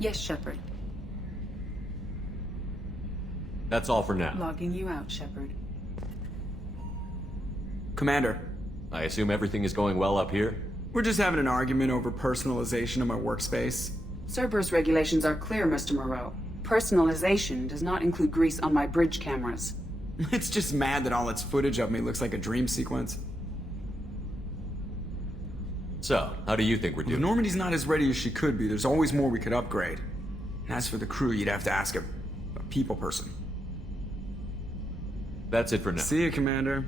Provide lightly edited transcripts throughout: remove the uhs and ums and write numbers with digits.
Yes, Shepard. That's all for now. Logging you out, Shepard. Commander, I assume everything is going well up here? we're just having an argument over personalization of my workspace. Cerberus regulations are clear, Mr. Moreau. Personalization does not include grease on my bridge cameras. It's just mad that all its footage of me looks like a dream sequence. So, how do you think we're If doing? Normandy's not as ready as she could be, there's always more we could upgrade. And as for the crew, you'd have to ask a people person. That's it for now. See you, Commander.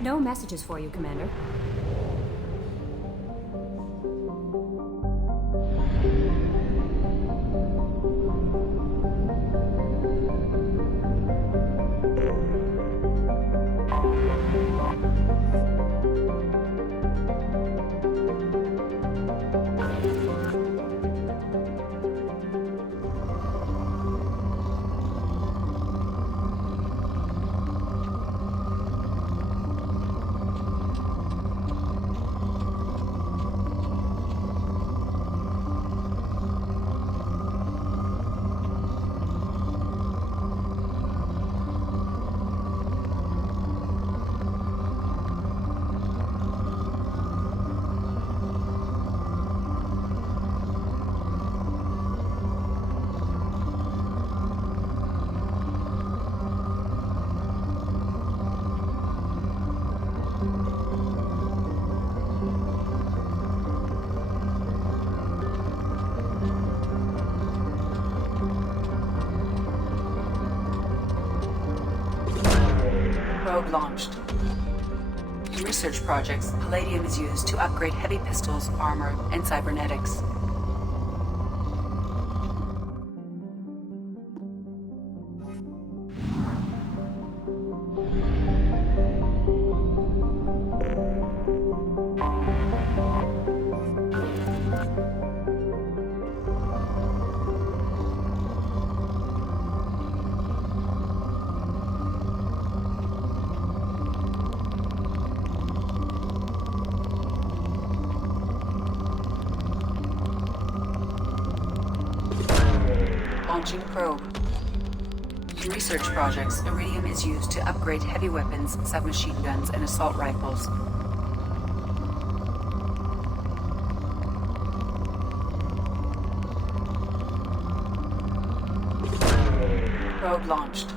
No messages for you, Commander. Probe launched. In research projects, palladium is used to upgrade heavy pistols, armor, and cybernetics. Launching probe. In research projects, iridium is used to upgrade heavy weapons, submachine guns, and assault rifles. Probe launched.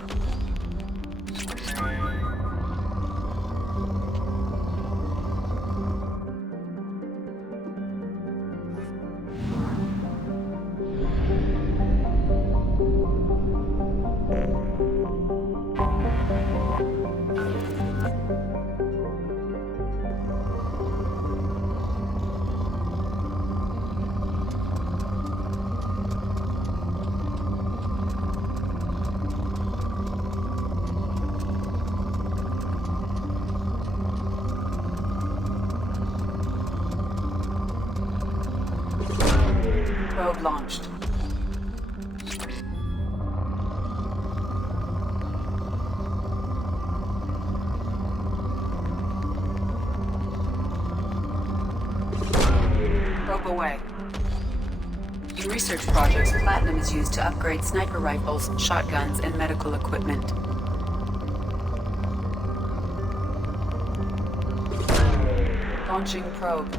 Probe launched. Probe away. In research projects, platinum is used to upgrade sniper rifles, shotguns, and medical equipment. Launching probe.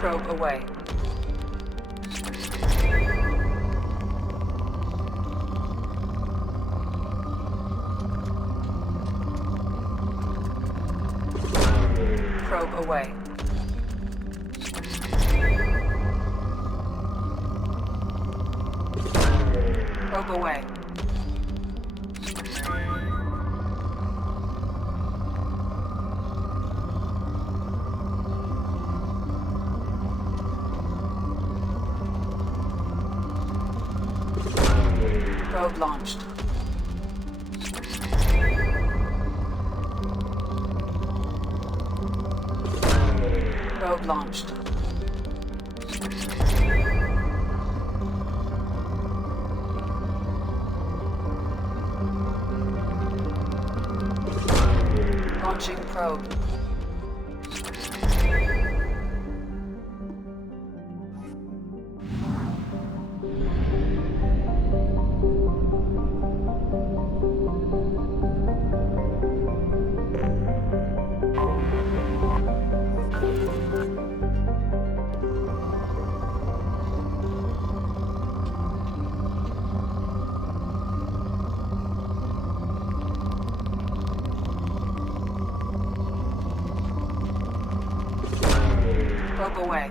Probe away. Probe away. Probe away. Probe launched. Probe launched. Launching probe. Probe away.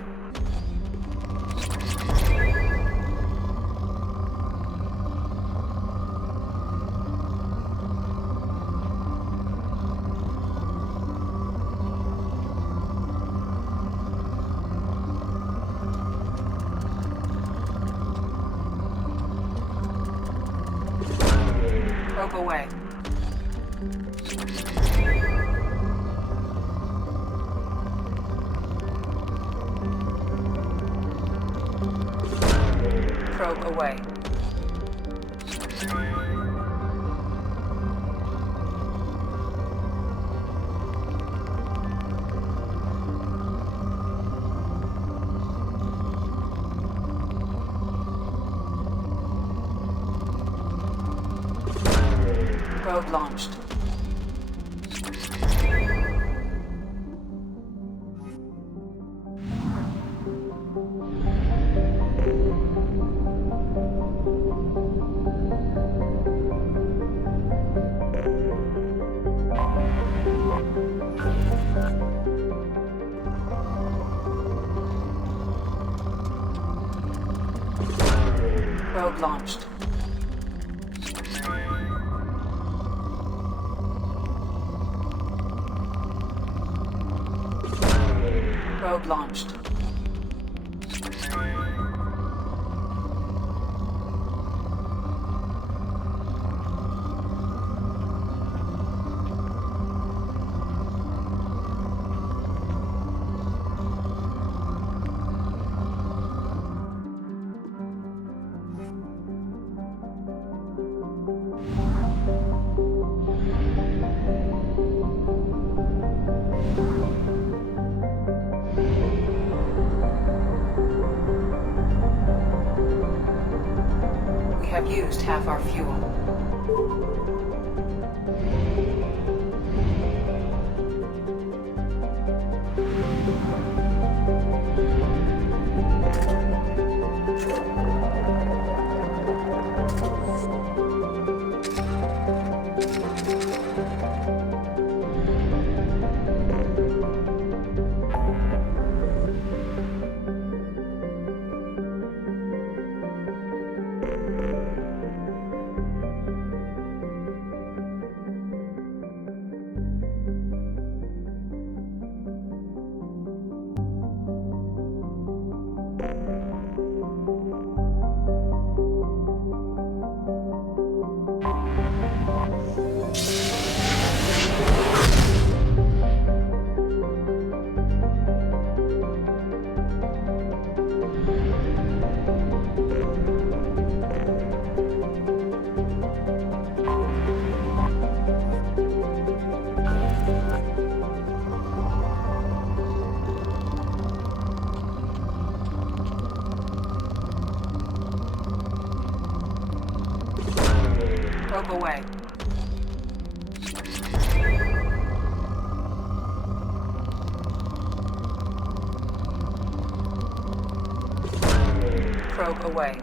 Probe away. Probe away. Probe launched. Probe launched. Probe launched. We have used half our fuel. Probe away. Probe away.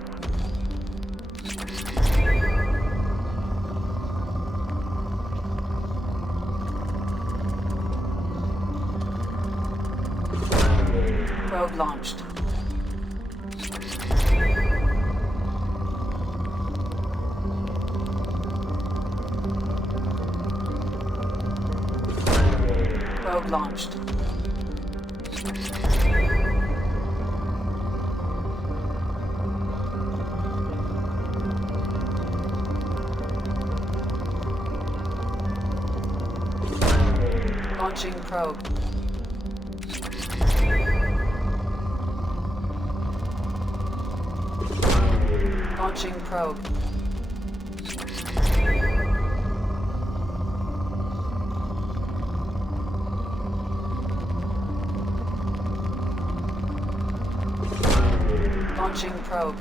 Probe launched. Probe launched. Launching probe. Launching probe. Launching probe.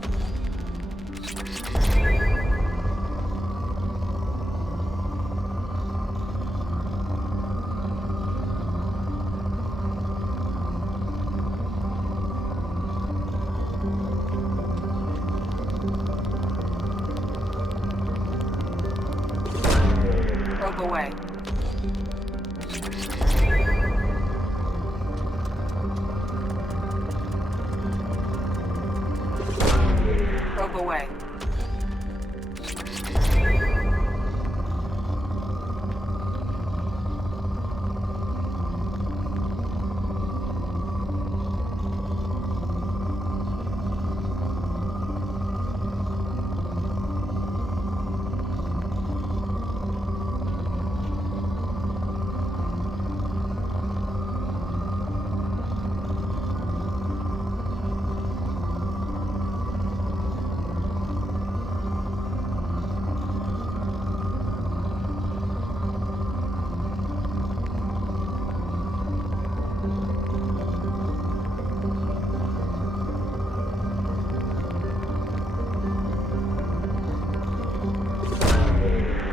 Probe away. Probe away.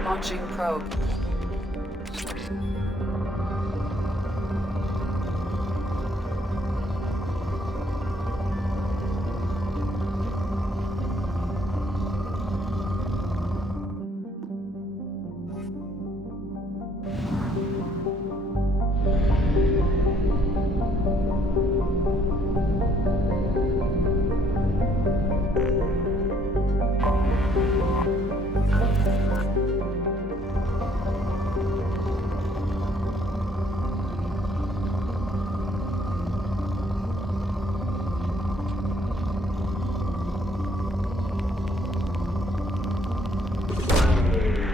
Launching probe.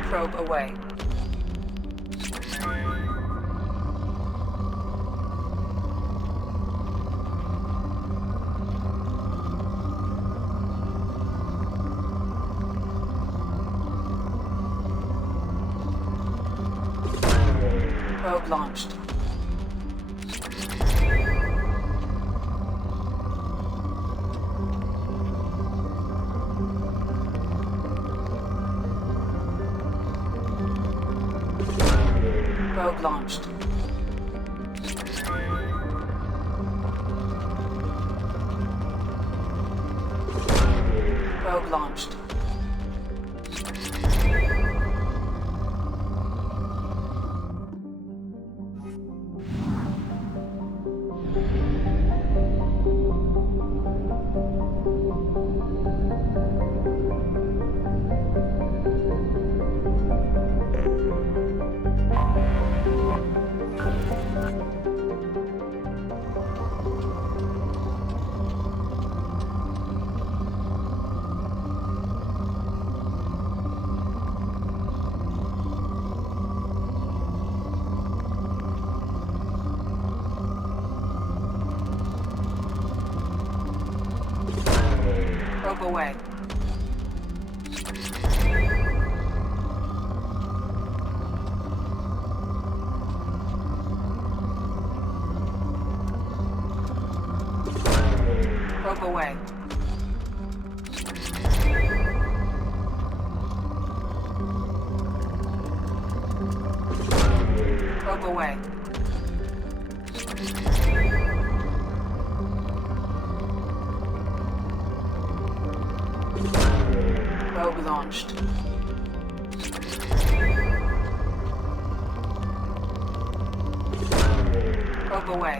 Probe away. Probe launched. Probe launched. Probe launched. Probe away. Probe away. Probe away. Probe launched. Probe away.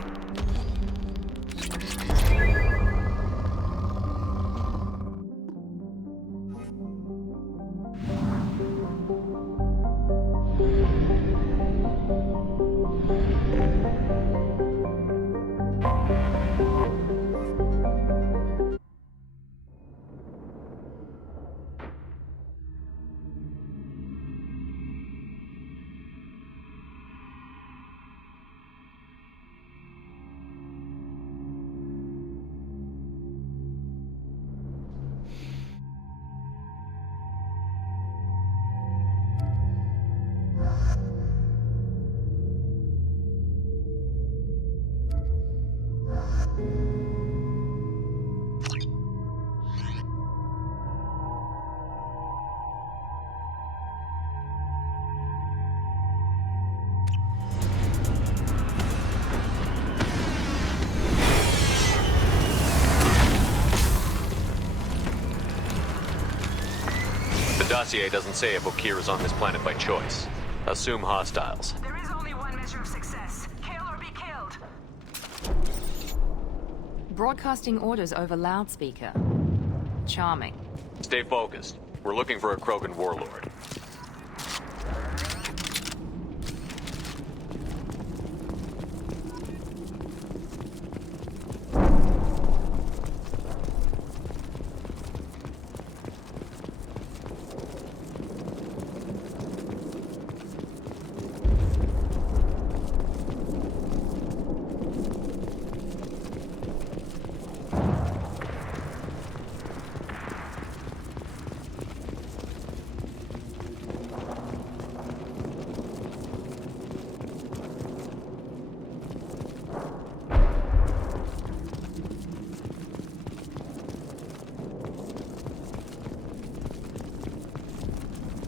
dossier doesn't say if Okir is on this planet by choice. Assume hostiles. There is only one measure of success. Kill or be killed. Broadcasting orders over loudspeaker. Charming. Stay focused. We're looking for a Krogan warlord.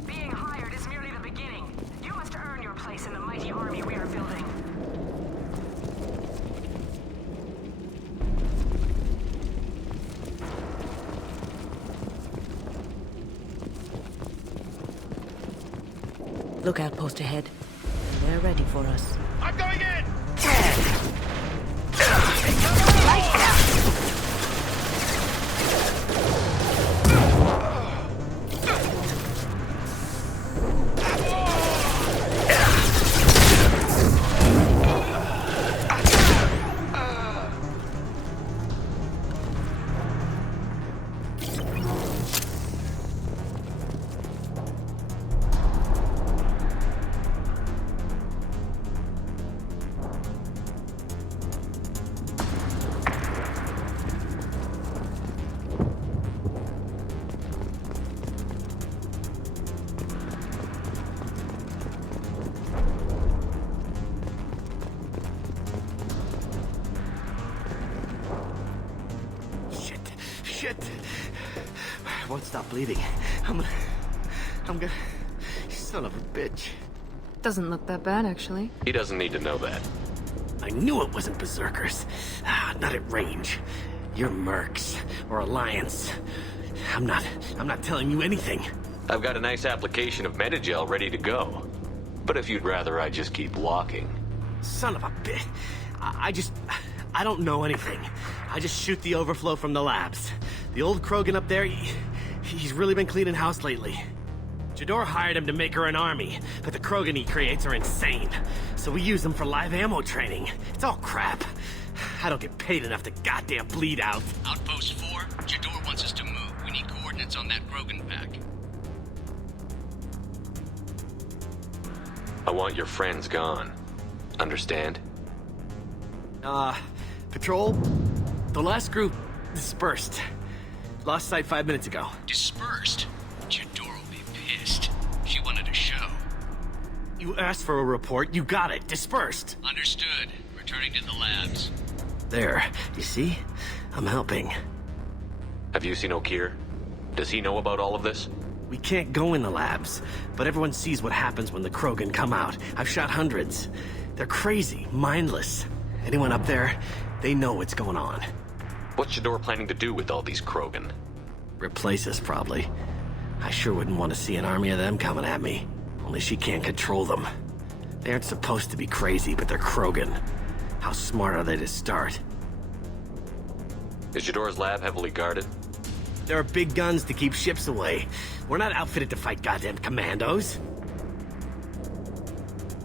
Being hired is merely the beginning. You must earn your place in the mighty army we are building. Lookout post ahead. They're ready for us. I'm going in! Shit. I won't stop bleeding. I'm gonna... Son of a bitch. Doesn't look that bad, actually. He doesn't need to know that. I knew it wasn't Berserkers. Not at range. You're Mercs or Alliance. I'm not telling you anything. I've got a nice application of Metagel ready to go. But if you'd rather I just keep walking. Son of a bitch. I don't know anything. I just shoot the overflow from the labs. The old Krogan up there, he's really been cleaning house lately. Jador hired him to make her an army, but the Krogan he creates are insane. So we use them for live ammo training. It's all crap. I don't get paid enough to goddamn bleed out. Outpost 4, Jador wants us to move. We need coordinates on that Krogan pack. I want your friends gone. Understand? Patrol? The last group dispersed. Lost sight 5 minutes ago. Dispersed? Jador will be pissed. She wanted a show. You asked for a report, you got it. Dispersed. Understood. Returning to the labs. There. You see? I'm helping. Have you seen Okir? Does he know about all of this? We can't go in the labs, but everyone sees what happens when the Krogan come out. I've shot hundreds. They're crazy, mindless. Anyone up there, they know what's going on. What's Jador planning to do with all these Krogan? Replace us, probably. I sure wouldn't want to see an army of them coming at me. Only she can't control them. They aren't supposed to be crazy, but they're Krogan. How smart are they to start? Is Jador's lab heavily guarded? There are big guns to keep ships away. We're not outfitted to fight goddamn commandos.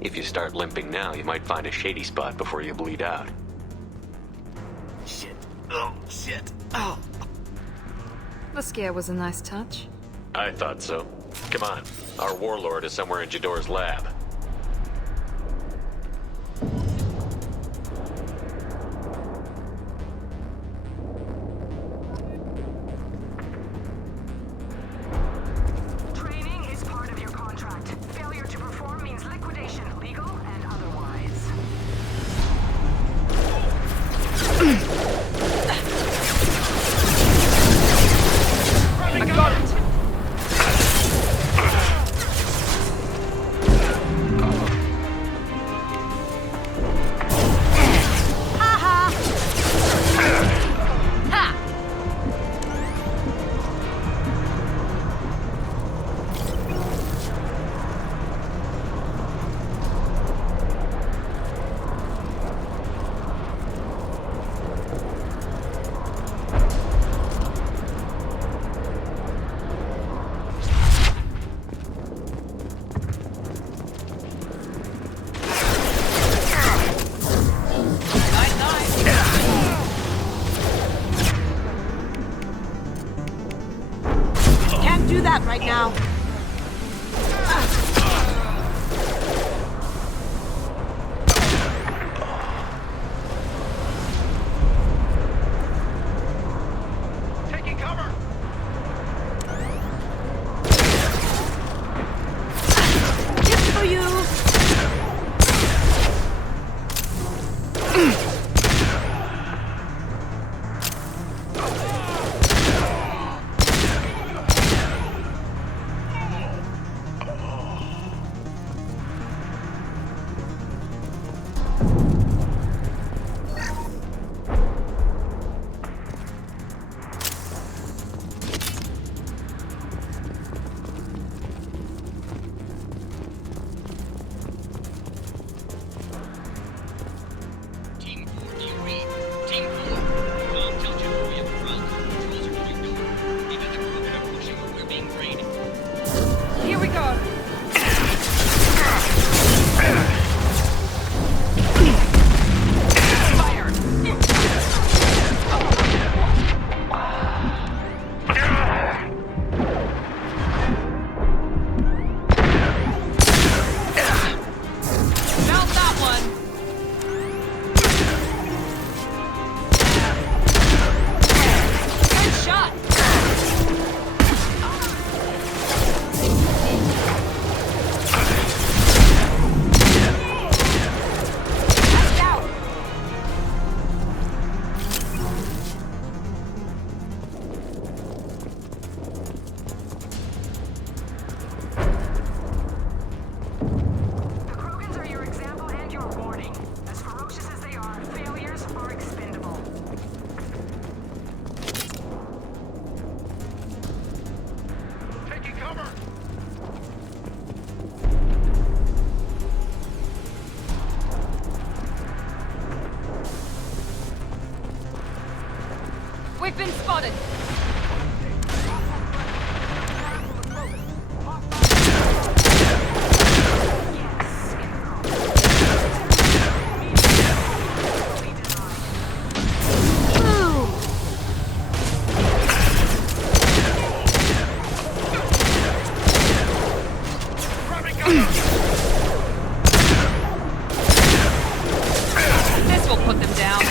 If you start limping now, you might find a shady spot before you bleed out. Shit. Oh, shit. Oh. The scare was a nice touch. I thought so. Come on. Our warlord is somewhere in Jador's lab. Training is part of your contract. Failure to perform means liquidation, legal and otherwise. I got it! We've been spotted! This will put them down.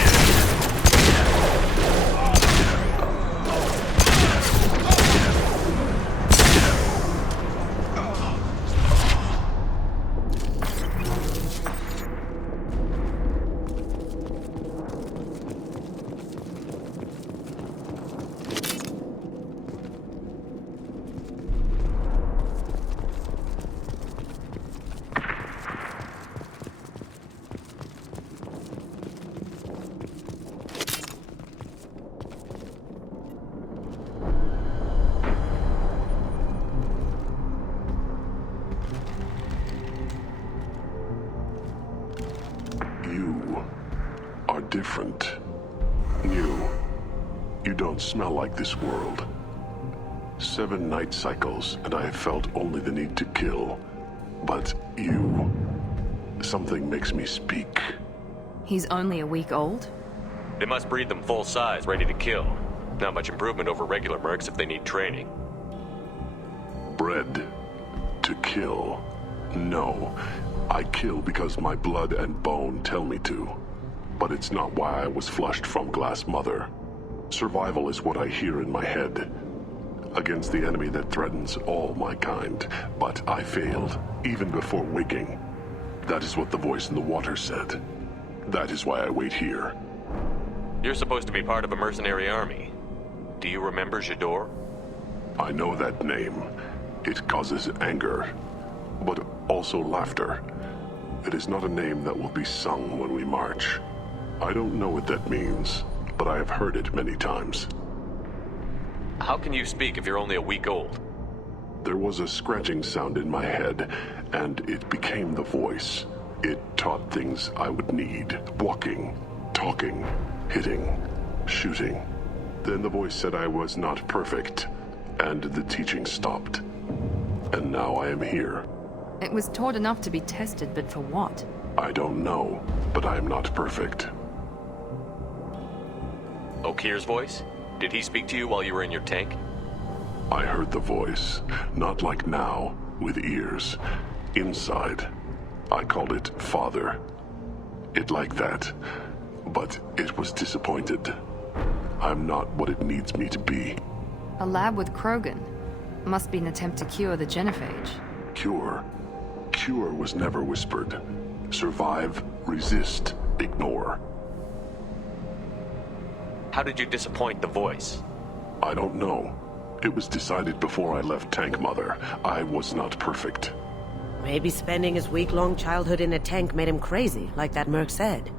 You are different. New. You don't smell like this world. 7 night cycles, and I have felt only the need to kill. But you... something makes me speak. He's only a week old? They must breed them full size, ready to kill. Not much improvement over regular mercs if they need training. Bred to kill. No. I kill because my blood and bone tell me to. But it's not why I was flushed from Glass Mother. Survival is what I hear in my head. Against the enemy that threatens all my kind. But I failed, even before waking. That is what the voice in the water said. That is why I wait here. You're supposed to be part of a mercenary army. Do you remember Jador? I know that name. It causes anger, but also laughter. It is not a name that will be sung when we march. I don't know what that means, but I have heard it many times. How can you speak if you're only a week old? There was a scratching sound in my head, and it became the voice. It taught things I would need. Walking, talking, hitting, shooting. Then the voice said I was not perfect, and the teaching stopped. And now I am here. It was taught enough to be tested, but for what? I don't know, but I am not perfect. Okir's voice? Did he speak to you while you were in your tank? I heard the voice, not like now, with ears. Inside. I called it Father. It like that, but it was disappointed. I'm not what it needs me to be. A lab with Krogan. Must be an attempt to cure the genophage. Cure? Cure was never whispered. Survive, resist, ignore. How did you disappoint the voice? I don't know. It was decided before I left Tank Mother. I was not perfect. Maybe spending his week-long childhood in a tank made him crazy, like that merc said.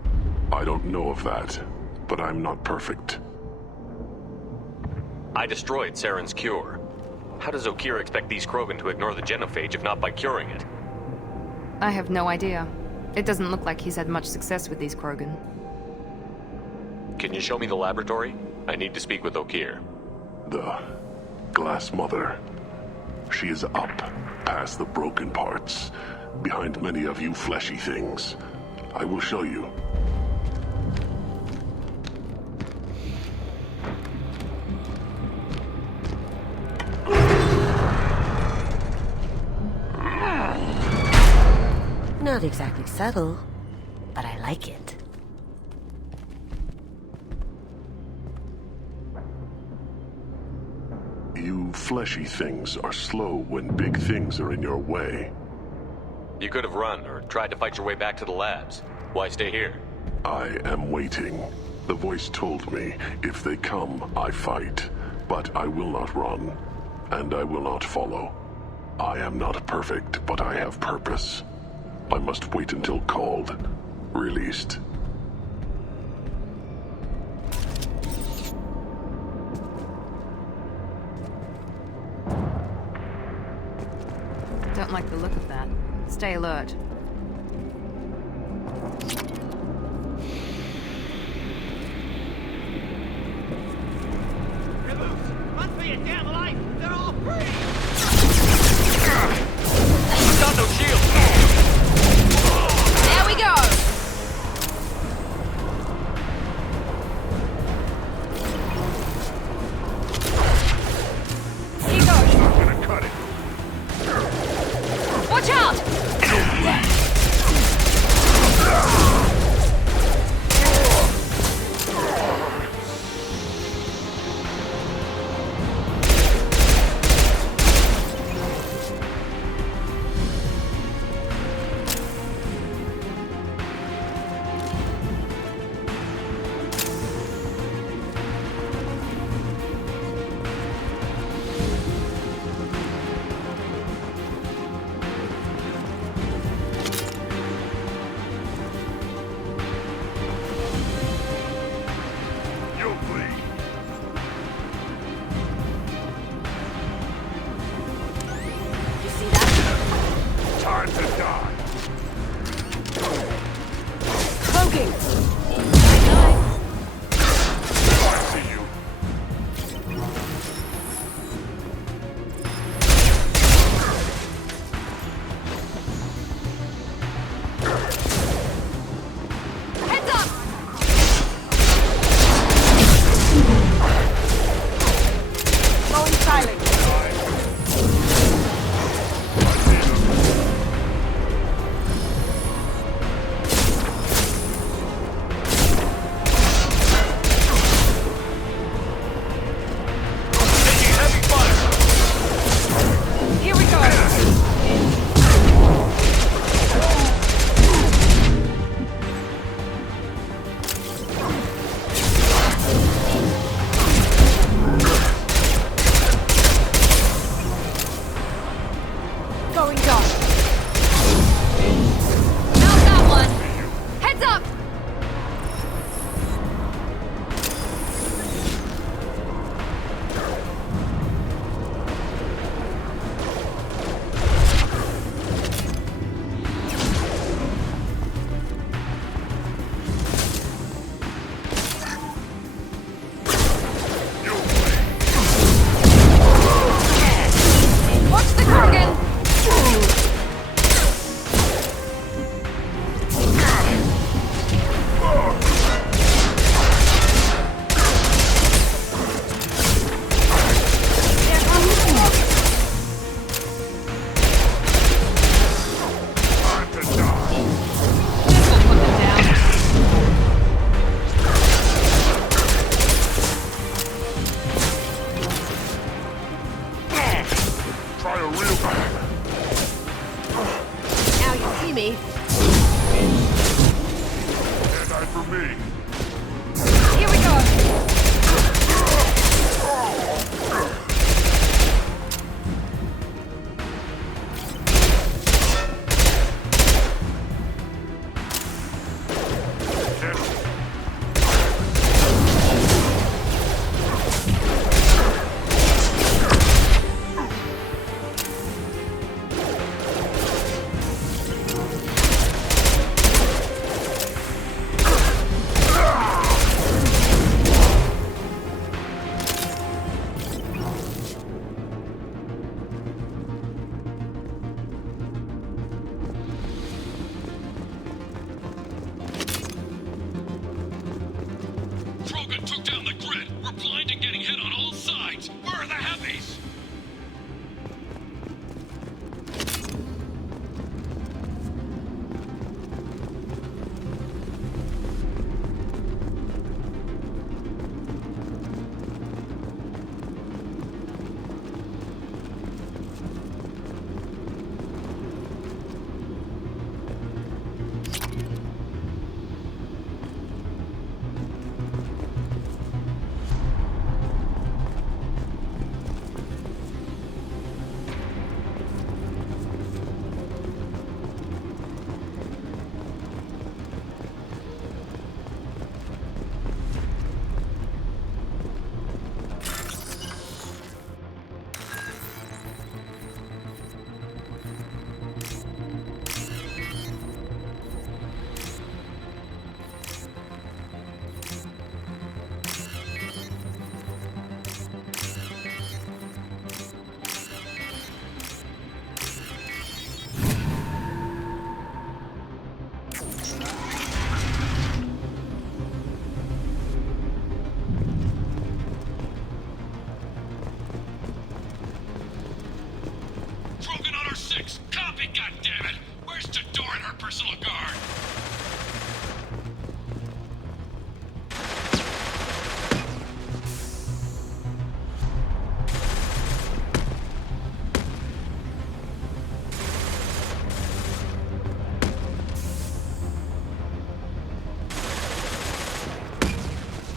I don't know of that, but I'm not perfect. I destroyed Saren's cure. How does Okir expect these Krogan to ignore the genophage if not by curing it? I have no idea. It doesn't look like he's had much success with these Krogan. Can you show me the laboratory? I need to speak with Okir. The Glass Mother. She is up, past the broken parts, behind many of you fleshy things. I will show you. Not exactly subtle, but I like it. You fleshy things are slow when big things are in your way. You could have run or tried to fight your way back to the labs. Why stay here? I am waiting. The voice told me, if they come, I fight. But I will not run, and I will not follow. I am not perfect, but I have purpose. I must wait until called, released. Don't like the look of that. Stay alert. Shit, damn life! They're all free! Got no shield! There we go! Here you go! I'm gonna cut it. Watch out! You'll bleed. You see that? Time to die. Cloaking! I see you. Heads up! Going silent. Taking heavy fire! Here we go! Going dark. Found that one. Heads up! Watch the Krogan! Time to die. We'll put them down. Try a real time. Now you see me. And die for me. Here we go! Yes.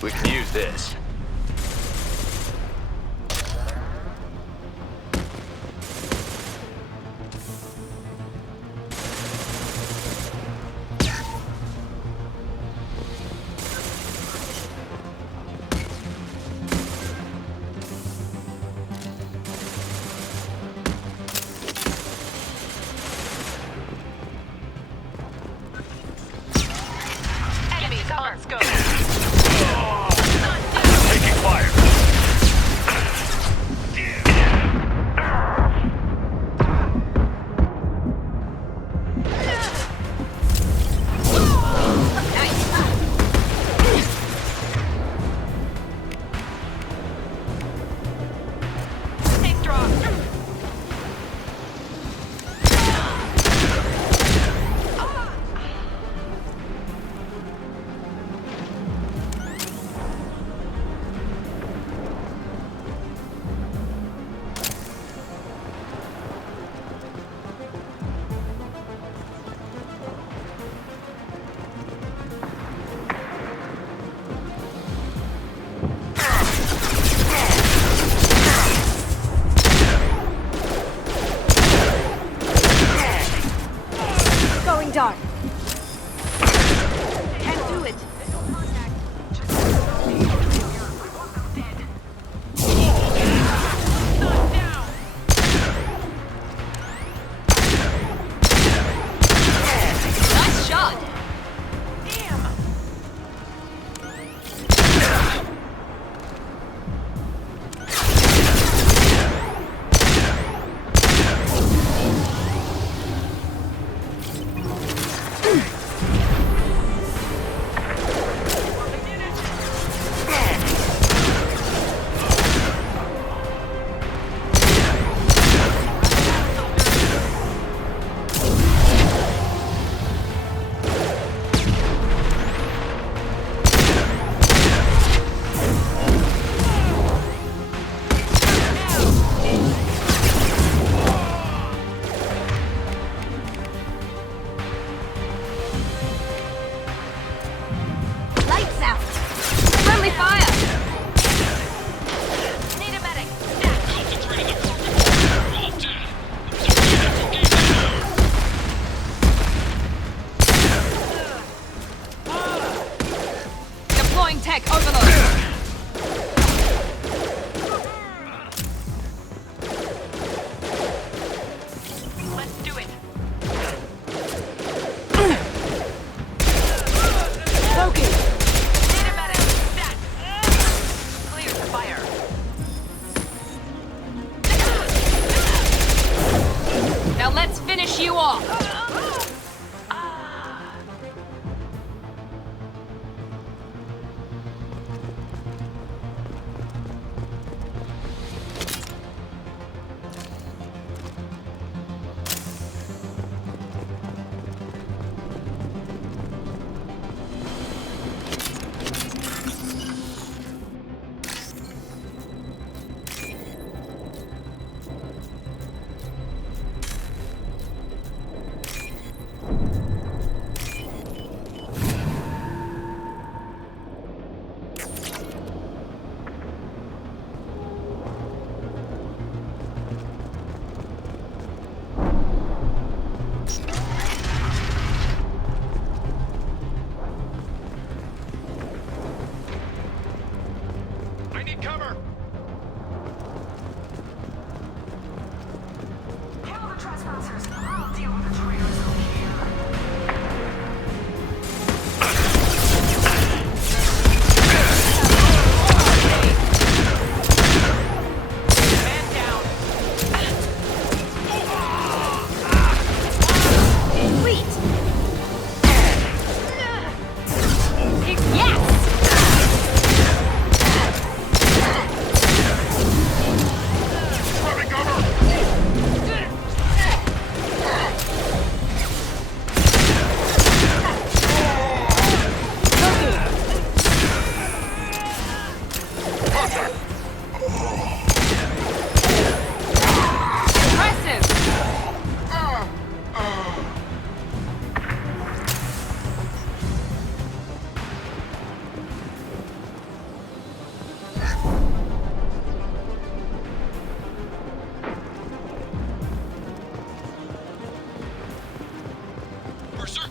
We can use this. Let's go. Taking fire. Take drop. Going dark. Can't do it. Nice shot!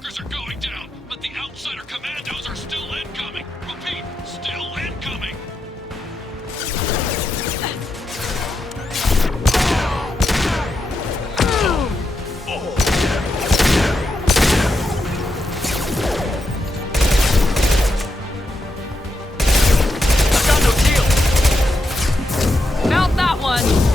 Berserkers are going down, but the outsider commandos are still incoming. Repeat, still incoming. Felt that one!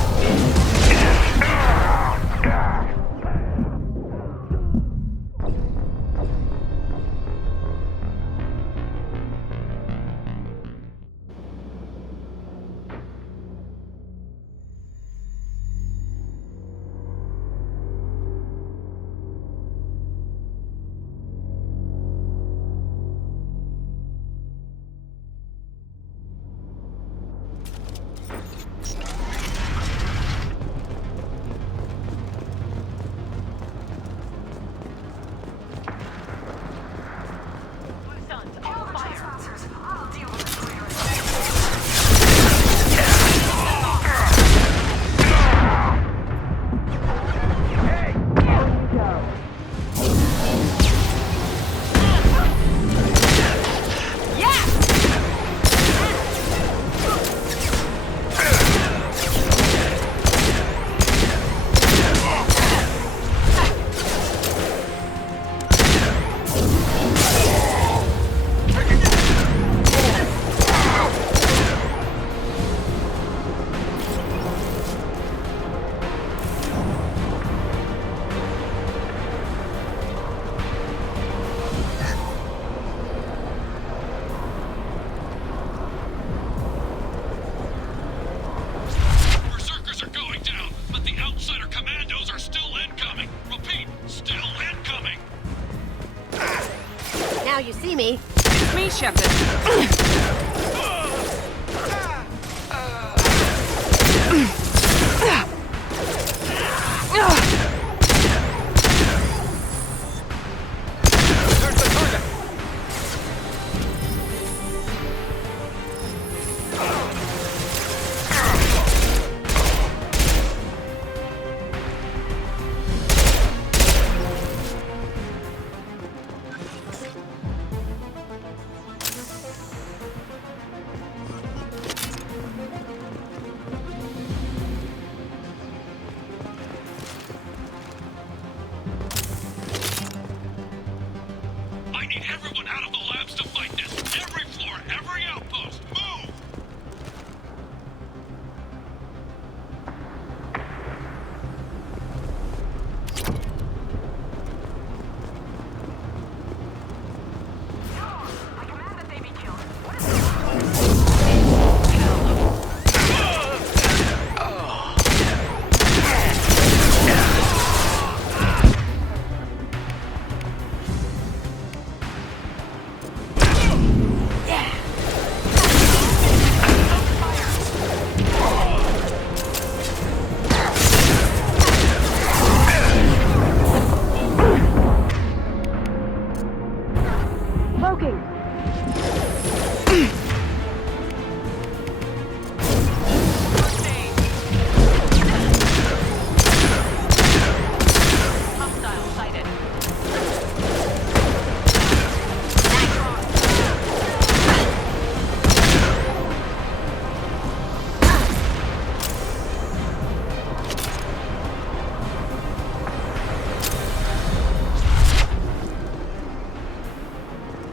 Now you see me. It's me, Shepard. I need everyone out of the labs to fight this. Every floor, every outpost, move! I command that they be killed. What is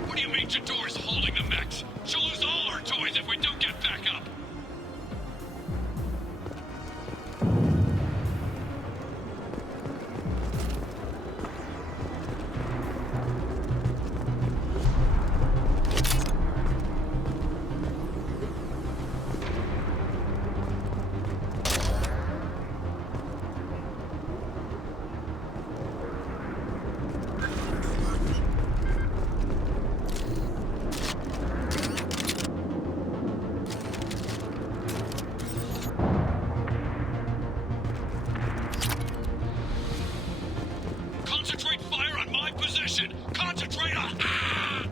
What do you mean Jador's holding the mechs? She'll lose all her toys if we don't get back up. Concentrate fire on my position! Concentrate on... Ah!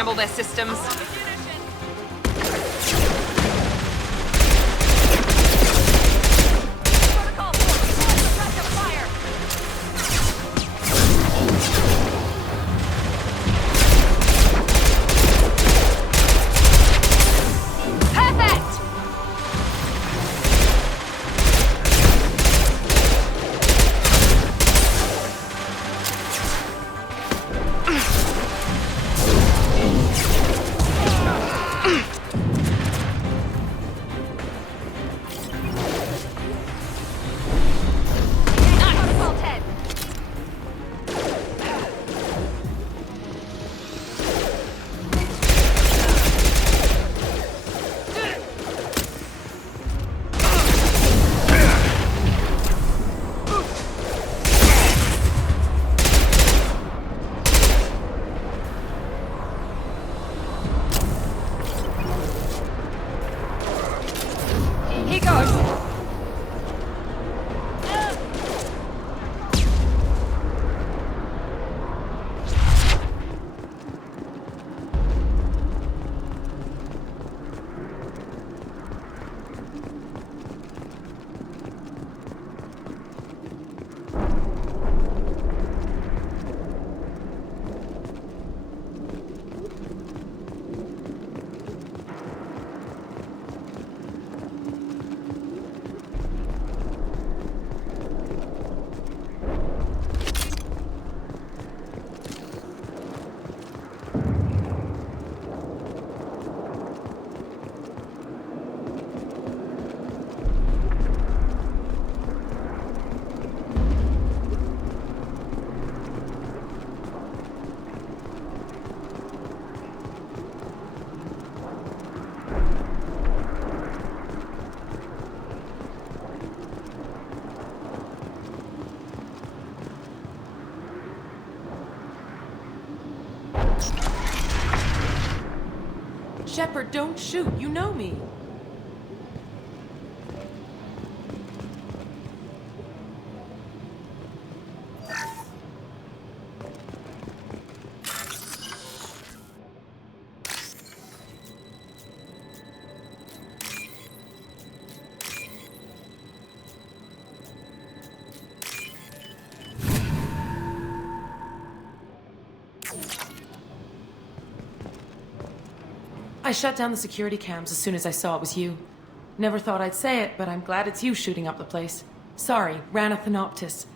scramble their systems. Shepard, don't shoot. You know me. I shut down the security cams as soon as I saw it was you. Never thought I'd say it, but I'm glad it's you shooting up the place. Sorry, ran a Thanoptis.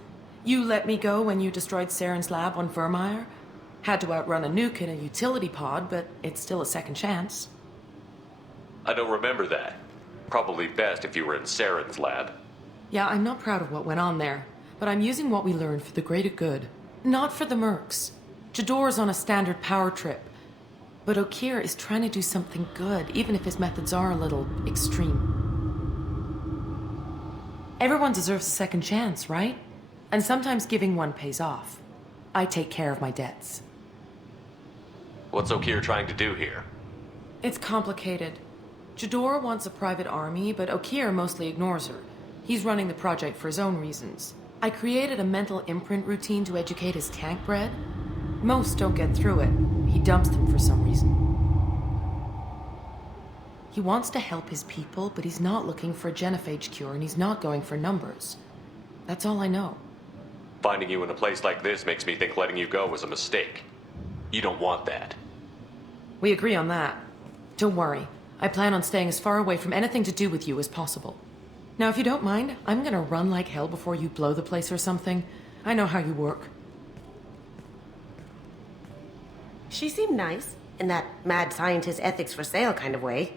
You let me go when you destroyed Saren's lab on Vermeer. Had to outrun a nuke in a utility pod, but it's still a second chance. I don't remember that. Probably best if you were in Saren's lab. Yeah, I'm not proud of what went on there, but I'm using what we learned for the greater good. Not for the mercs. Jador's on a standard power trip. But Okir is trying to do something good, even if his methods are a little extreme. Everyone deserves a second chance, right? And sometimes giving one pays off. I take care of my debts. What's Okir trying to do here? It's complicated. Jador wants a private army, but Okir mostly ignores her. He's running the project for his own reasons. I created a mental imprint routine to educate his tank bred. Most don't get through it. He dumps them for some reason. He wants to help his people, but he's not looking for a genophage cure, and he's not going for numbers. That's all I know. Finding you in a place like this makes me think letting you go was a mistake. You don't want that. We agree on that. Don't worry. I plan on staying as far away from anything to do with you as possible. Now, if you don't mind, I'm gonna run like hell before you blow the place or something. I know how you work. She seemed nice, in that mad scientist ethics for sale kind of way.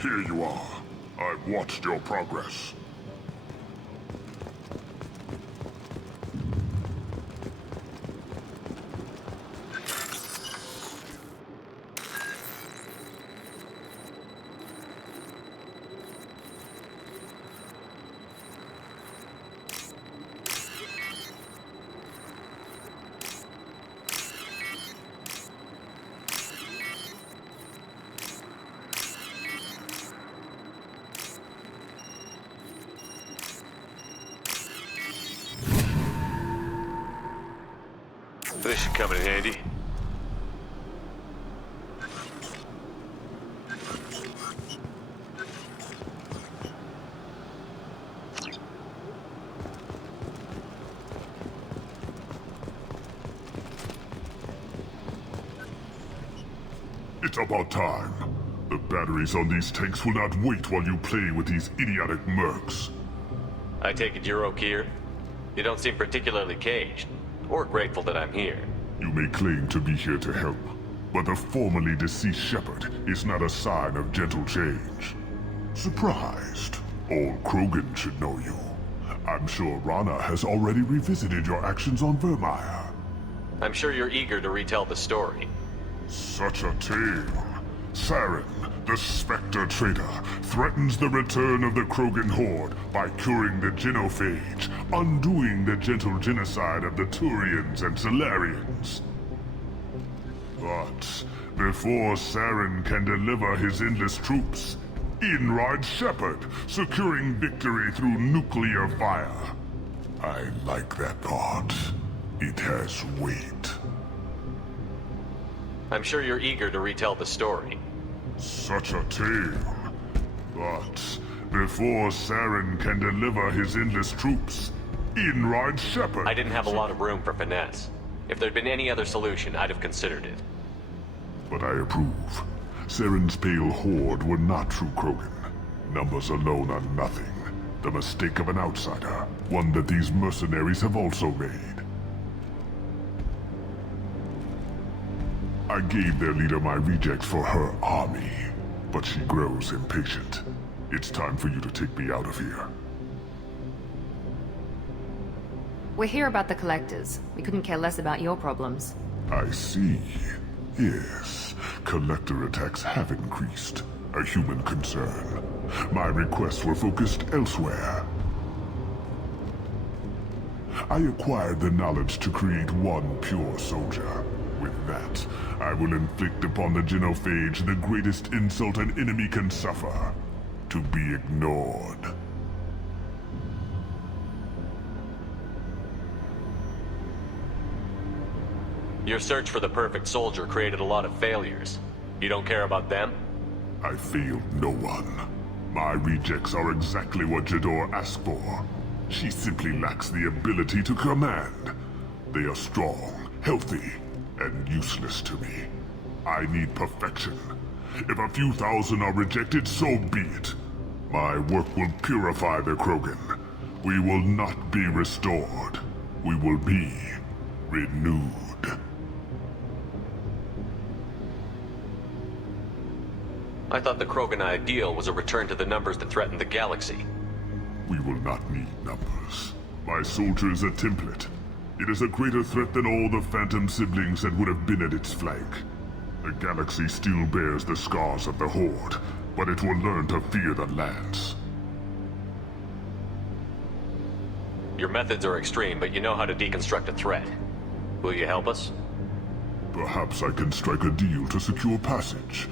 Here you are. I've watched your progress. should come in handy. It's about time. The batteries on these tanks will not wait while you play with these idiotic mercs. I take it you're O'Keir? You don't seem particularly caged, or grateful that I'm here. You may claim to be here to help, but the formerly deceased shepherd is not a sign of gentle change. Surprised? Old Krogan should know you. I'm sure Rana has already revisited your actions on Vermeer. I'm sure you're eager to retell the story. Such a tale. Saren, the Spectre traitor, threatens the return of the Krogan horde by curing the genophage, undoing the gentle genocide of the Turians and Solarians. But before Saren can deliver his endless troops, in rides Shepard, securing victory through nuclear fire. I like that part. It has weight. I'm sure you're eager to retell the story. Such a tale. But before Saren can deliver his endless troops, in rides Shepard. I didn't have a lot of room for finesse. If there'd been any other solution, I'd have considered it. But I approve. Saren's pale horde were not true Krogan. Numbers alone are nothing. The mistake of an outsider, one that these mercenaries have also made. I gave their leader my rejects for her army, but she grows impatient. It's time for you to take me out of here. We're here about the collectors. We couldn't care less about your problems. I see. Yes, collector attacks have increased. A human concern. My requests were focused elsewhere. I acquired the knowledge to create one pure soldier. With that, I will inflict upon the genophage the greatest insult an enemy can suffer. To be ignored. Your search for the perfect soldier created a lot of failures. You don't care about them? I failed no one. My rejects are exactly what Jador asked for. She simply lacks the ability to command. They are strong, healthy, and useless to me. I need perfection. If a few thousand are rejected, so be it. My work will purify the Krogan. We will not be restored. We will be renewed. I thought the Krogan ideal was a return to the numbers that threatened the galaxy. We will not need numbers. My soldier is a template. It is a greater threat than all the Phantom siblings that would have been at its flank. The galaxy still bears the scars of the Horde, but it will learn to fear the Lance. Your methods are extreme, but you know how to deconstruct a threat. Will you help us? Perhaps I can strike a deal to secure passage,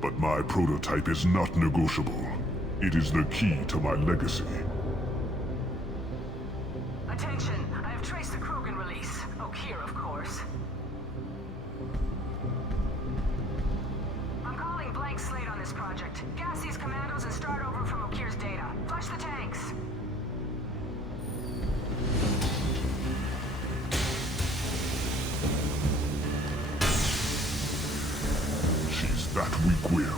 but my prototype is not negotiable. It is the key to my legacy. Attention, I have traced the Krogan release. O'Keir, of course. I'm calling blank slate on this project. Gas these commandos and start over from O'Keir's data. Flush the tanks. She's that weak-willed.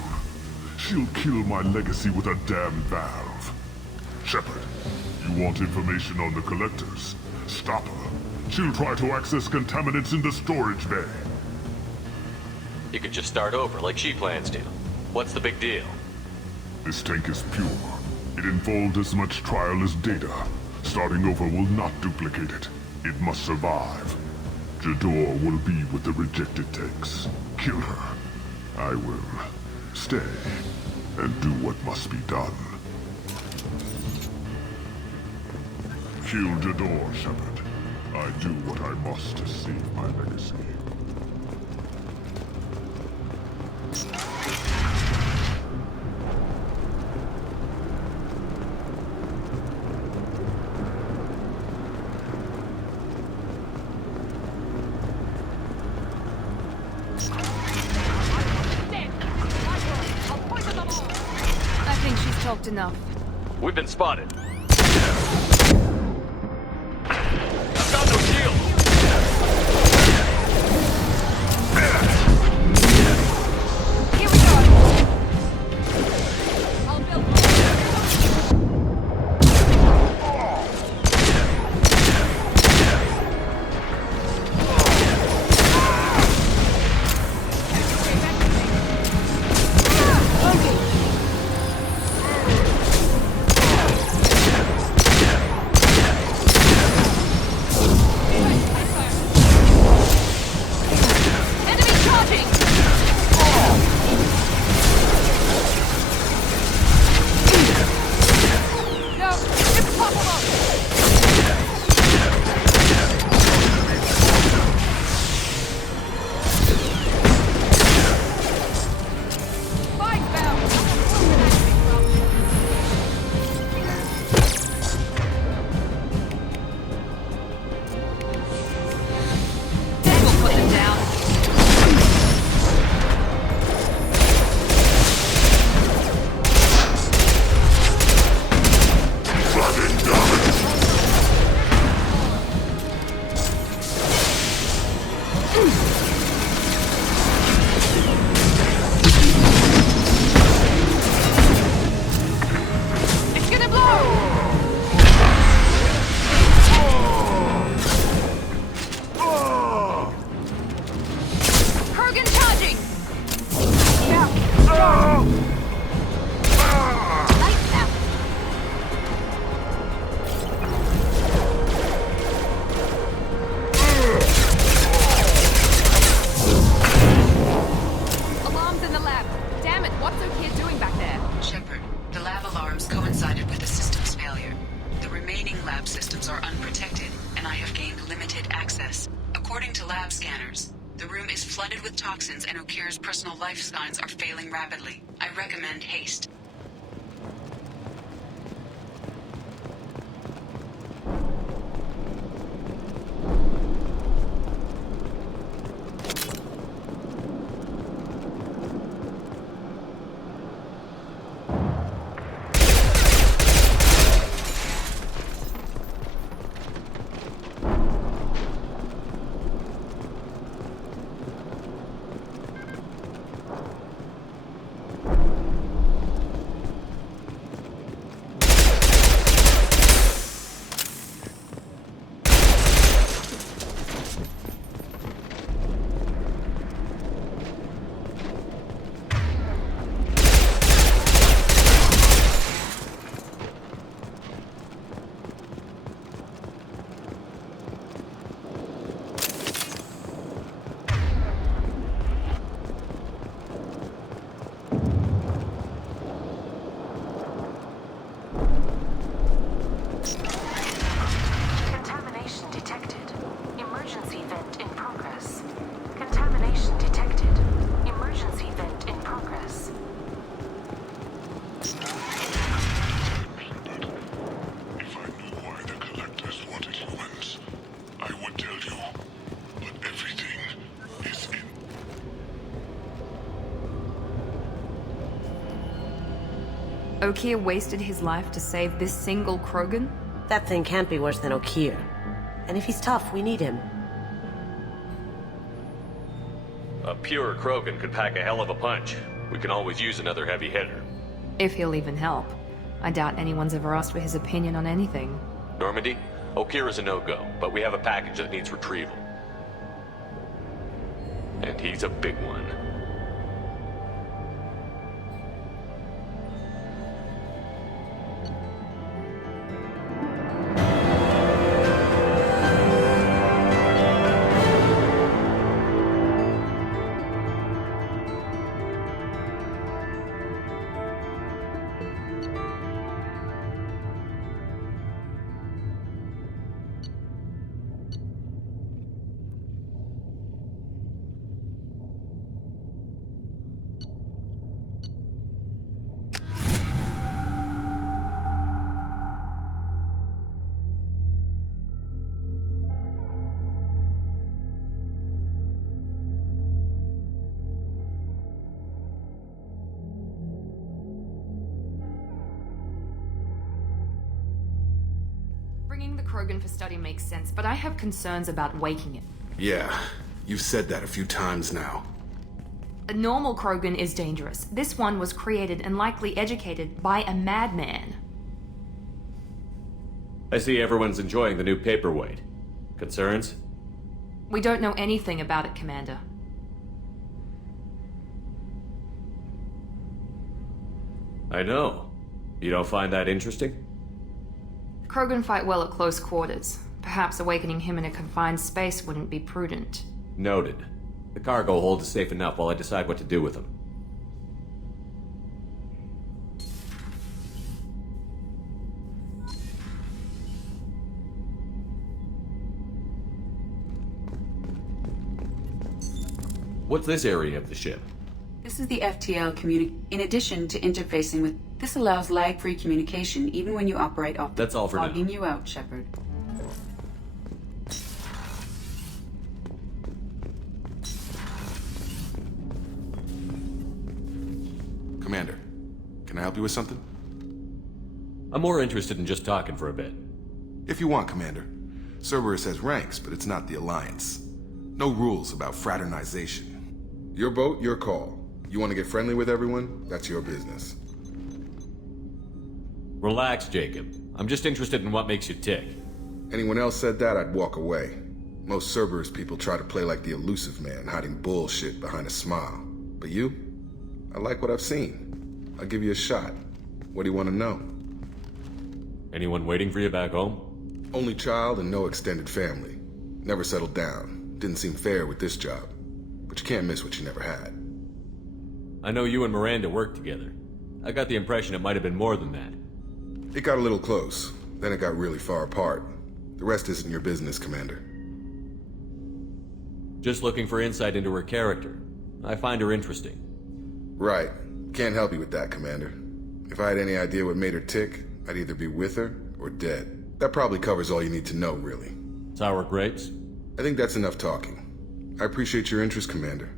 She'll kill my legacy with a damn valve. Shepard, you want information on the collectors? Stop her. She'll try to access contaminants in the storage bay. You could just start over like she plans to. What's the big deal? This tank is pure. It involved as much trial as data. Starting over will not duplicate it. It must survive. Jador will be with the rejected tanks. Kill her. I will stay and do what must be done. Kill Jador, Shepard. I do what I must to save my legacy. talked enough. We've been spotted. I've got no shield. Here we go. I'll build one. Life signs are failing rapidly. I recommend haste. Okier wasted his life to save this single Krogan? That thing can't be worse than Okier. And if he's tough, we need him. A pure Krogan could pack a hell of a punch. We can always use another heavy hitter. If he'll even help. I doubt anyone's ever asked for his opinion on anything. Normandy, Okier is a no-go, but we have a package that needs retrieval. And he's a big one. Krogan for study makes sense, but I have concerns about waking it. Yeah, you've said that a few times now. A normal Krogan is dangerous. This one was created and likely educated by a madman. I see everyone's enjoying the new paperweight. Concerns? We don't know anything about it, Commander. I know. You don't find that interesting? Krogan fight well at close quarters. Perhaps awakening him in a confined space wouldn't be prudent. Noted. The cargo hold is safe enough while I decide what to do with him. What's this area of the ship? This is the FTL in addition to interfacing with... This allows lag-free communication even when you operate off... That's all for now. Logging you out, Shepard. Commander, can I help you with something? I'm more interested in just talking for a bit. If you want, Commander. Cerberus has ranks, but it's not the Alliance. No rules about fraternization. Your boat, your call. You want to get friendly with everyone? That's your business. Relax, Jacob. I'm just interested in what makes you tick. Anyone else said that, I'd walk away. Most Cerberus people try to play like the elusive man, hiding bullshit behind a smile. But you? I like what I've seen. I'll give you a shot. What do you want to know? Anyone waiting for you back home? Only child and no extended family. Never settled down. Didn't seem fair with this job. But you can't miss what you never had. I know you and Miranda worked together. I got the impression it might have been more than that. It got a little close. Then it got really far apart. The rest isn't your business, Commander. Just looking for insight into her character. I find her interesting. Right. Can't help you with that, Commander. If I had any idea what made her tick, I'd either be with her or dead. That probably covers all you need to know, really. Sour grapes? I think that's enough talking. I appreciate your interest, Commander.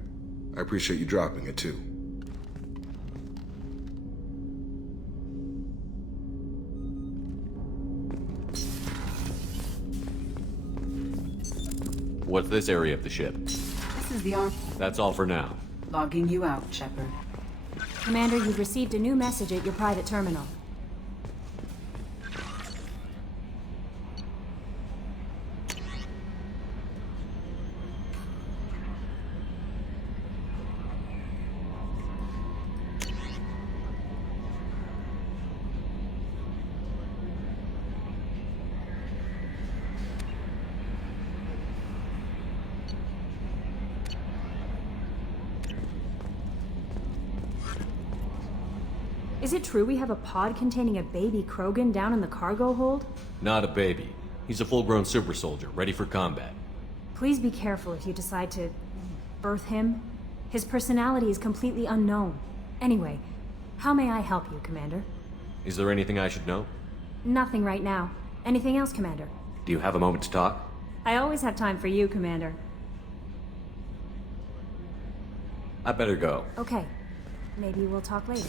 I appreciate you dropping it, too. What's this area of the ship? This is the arm. That's all for now. Logging you out, Shepard. Commander, you've received a new message at your private terminal. Is it true we have a pod containing a baby Krogan down in the cargo hold? Not a baby. He's a full-grown super soldier, ready for combat. Please be careful if you decide to birth him. His personality is completely unknown. Anyway, how may I help you, Commander? Is there anything I should know? Nothing right now. Anything else, Commander? Do you have a moment to talk? I always have time for you, Commander. I better go. Okay. Maybe we'll talk later.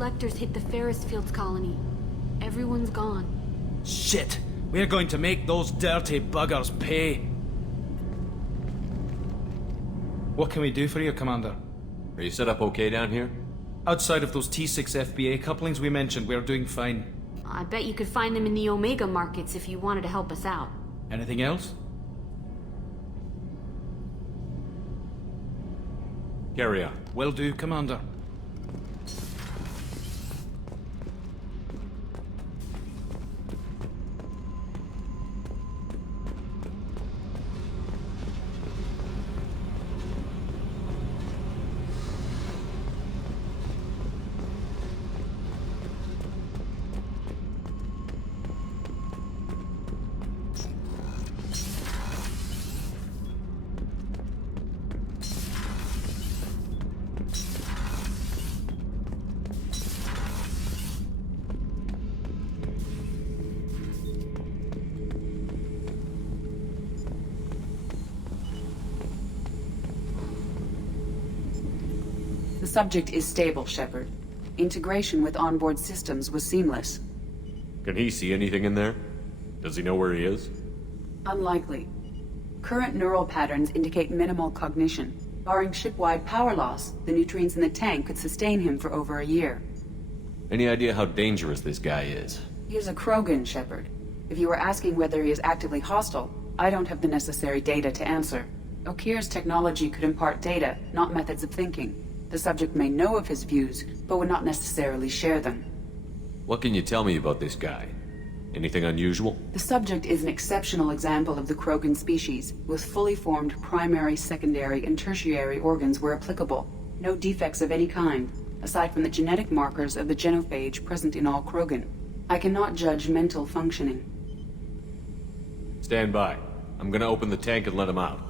Collectors hit the Ferris Fields colony. Everyone's gone. Shit! We're going to make those dirty buggers pay. What can we do for you, Commander? Are you set up okay down here? Outside of those T6 FBA couplings we mentioned, we're doing fine. I bet you could find them in the Omega markets if you wanted to help us out. Anything else? Carry on. Will do, Commander. subject is stable, Shepard. Integration with onboard systems was seamless. Can he see anything in there? Does he know where he is? Unlikely. Current neural patterns indicate minimal cognition. Barring ship-wide power loss, the nutrients in the tank could sustain him for over a year. Any idea how dangerous this guy is? He is a Krogan, Shepard. If you were asking whether he is actively hostile, I don't have the necessary data to answer. Okeer's technology could impart data, not methods of thinking. The subject may know of his views, but would not necessarily share them. What can you tell me about this guy? Anything unusual? The subject is an exceptional example of the Krogan species, with fully formed primary, secondary, and tertiary organs where applicable. No defects of any kind, aside from the genetic markers of the genophage present in all Krogan. I cannot judge mental functioning. Stand by. I'm gonna open the tank and let him out.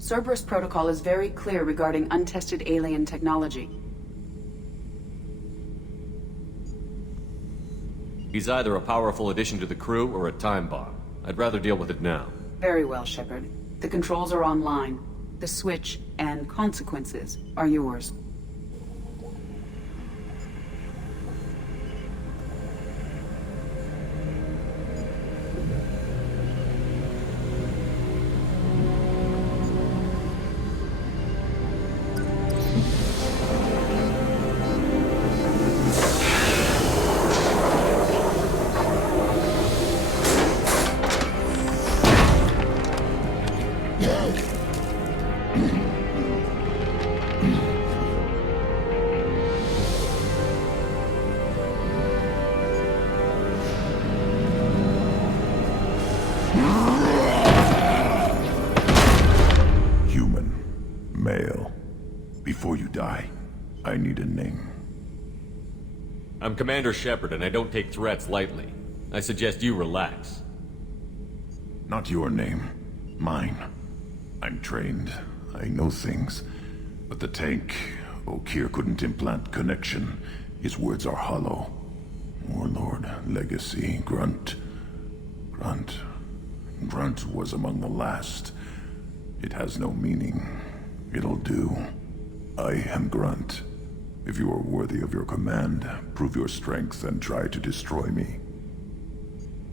Cerberus protocol is very clear regarding untested alien technology. He's either a powerful addition to the crew or a time bomb. I'd rather deal with it now. Very well, Shepard. The controls are online. The switch and consequences are yours. I need a name. I'm Commander Shepard, and I don't take threats lightly. I suggest you relax. Not your name. Mine. I'm trained. I know things. But the tank, Okeer couldn't implant connection. His words are hollow. Warlord, Legacy, Grunt. Grunt was among the last. It has no meaning. It'll do. I am Grunt. If you are worthy of your command, prove your strength and try to destroy me.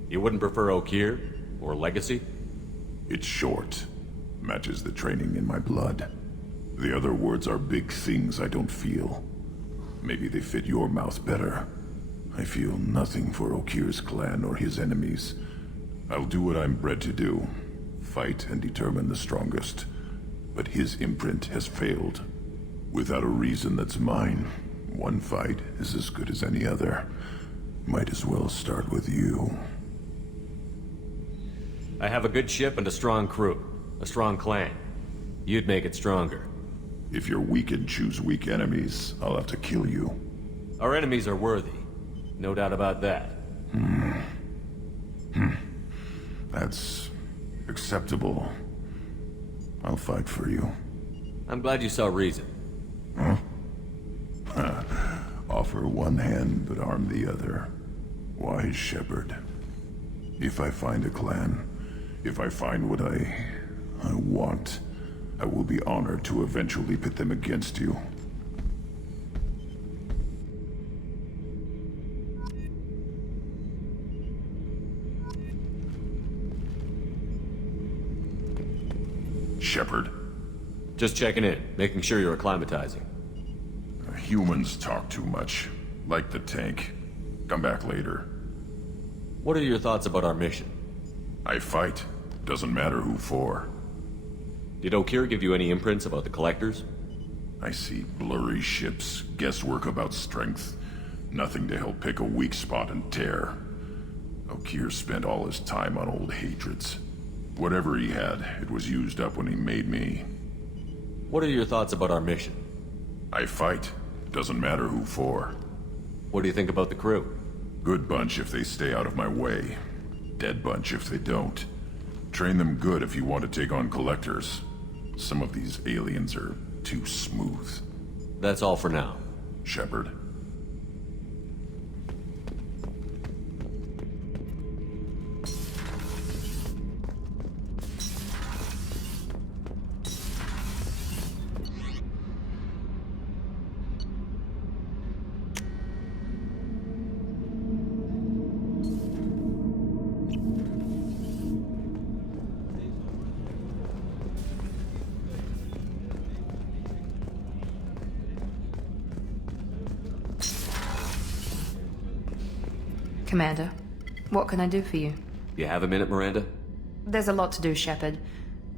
You wouldn't prefer Okeer? Or Legacy? It's short. Matches the training in my blood. The other words are big things I don't feel. Maybe they fit your mouth better. I feel nothing for Okeer's clan or his enemies. I'll do what I'm bred to do. Fight and determine the strongest. But his imprint has failed. Without a reason that's mine, one fight is as good as any other. Might as well start with you. I have a good ship and a strong crew. A strong clan. You'd make it stronger. If you're weak and choose weak enemies, I'll have to kill you. Our enemies are worthy. No doubt about that. That's acceptable. I'll fight for you. I'm glad you saw reason. Huh? Offer one hand, but arm the other. Wise Shepard. If I find a clan, if I find what I want, I will be honored to eventually pit them against you. Shepard. Just checking in, making sure you're acclimatizing. Humans talk too much. Like the tank. Come back later. What are your thoughts about our mission? I fight. Doesn't matter who for. Did Okeer give you any imprints about the Collectors? I see blurry ships, guesswork about strength. Nothing to help pick a weak spot and tear. Okeer spent all his time on old hatreds. Whatever he had, it was used up when he made me. What are your thoughts about our mission? I fight. Doesn't matter who for. What do you think about the crew? Good bunch if they stay out of my way. Dead bunch if they don't. Train them good if you want to take on Collectors. Some of these aliens are too smooth. That's all for now. Shepard. Commander, what can I do for you? You have a minute, Miranda? There's a lot to do, Shepard.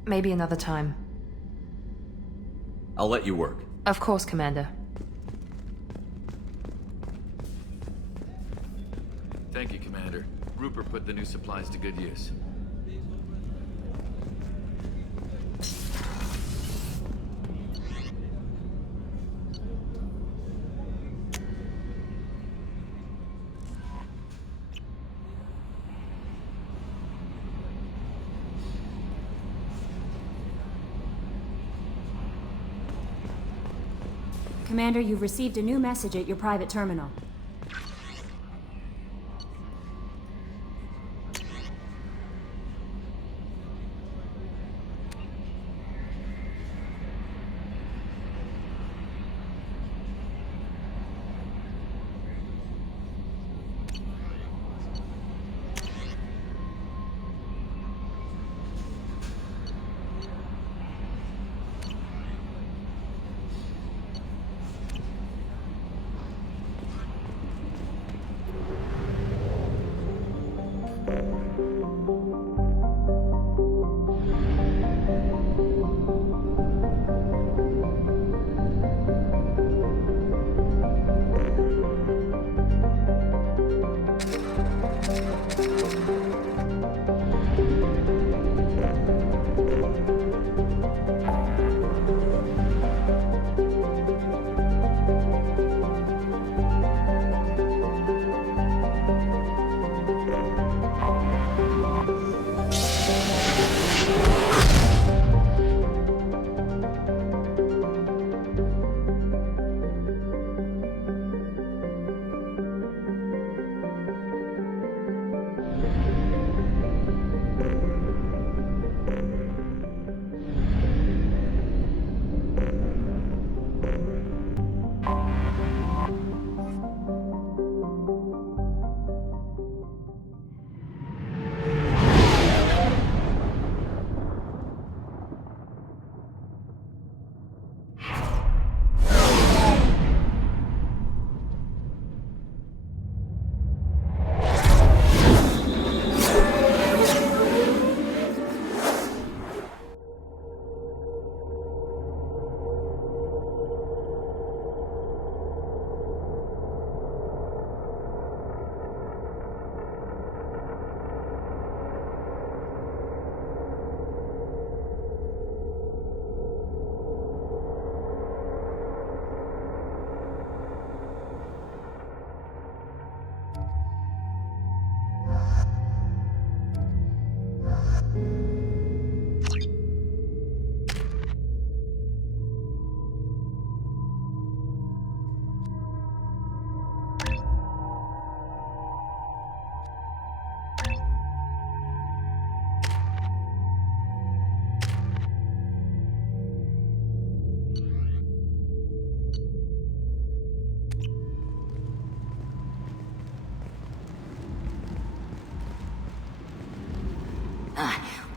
Maybe another time. I'll let you work. Of course, Commander. Thank you, Commander. Rupert put the new supplies to good use. Commander, you've received a new message at your private terminal.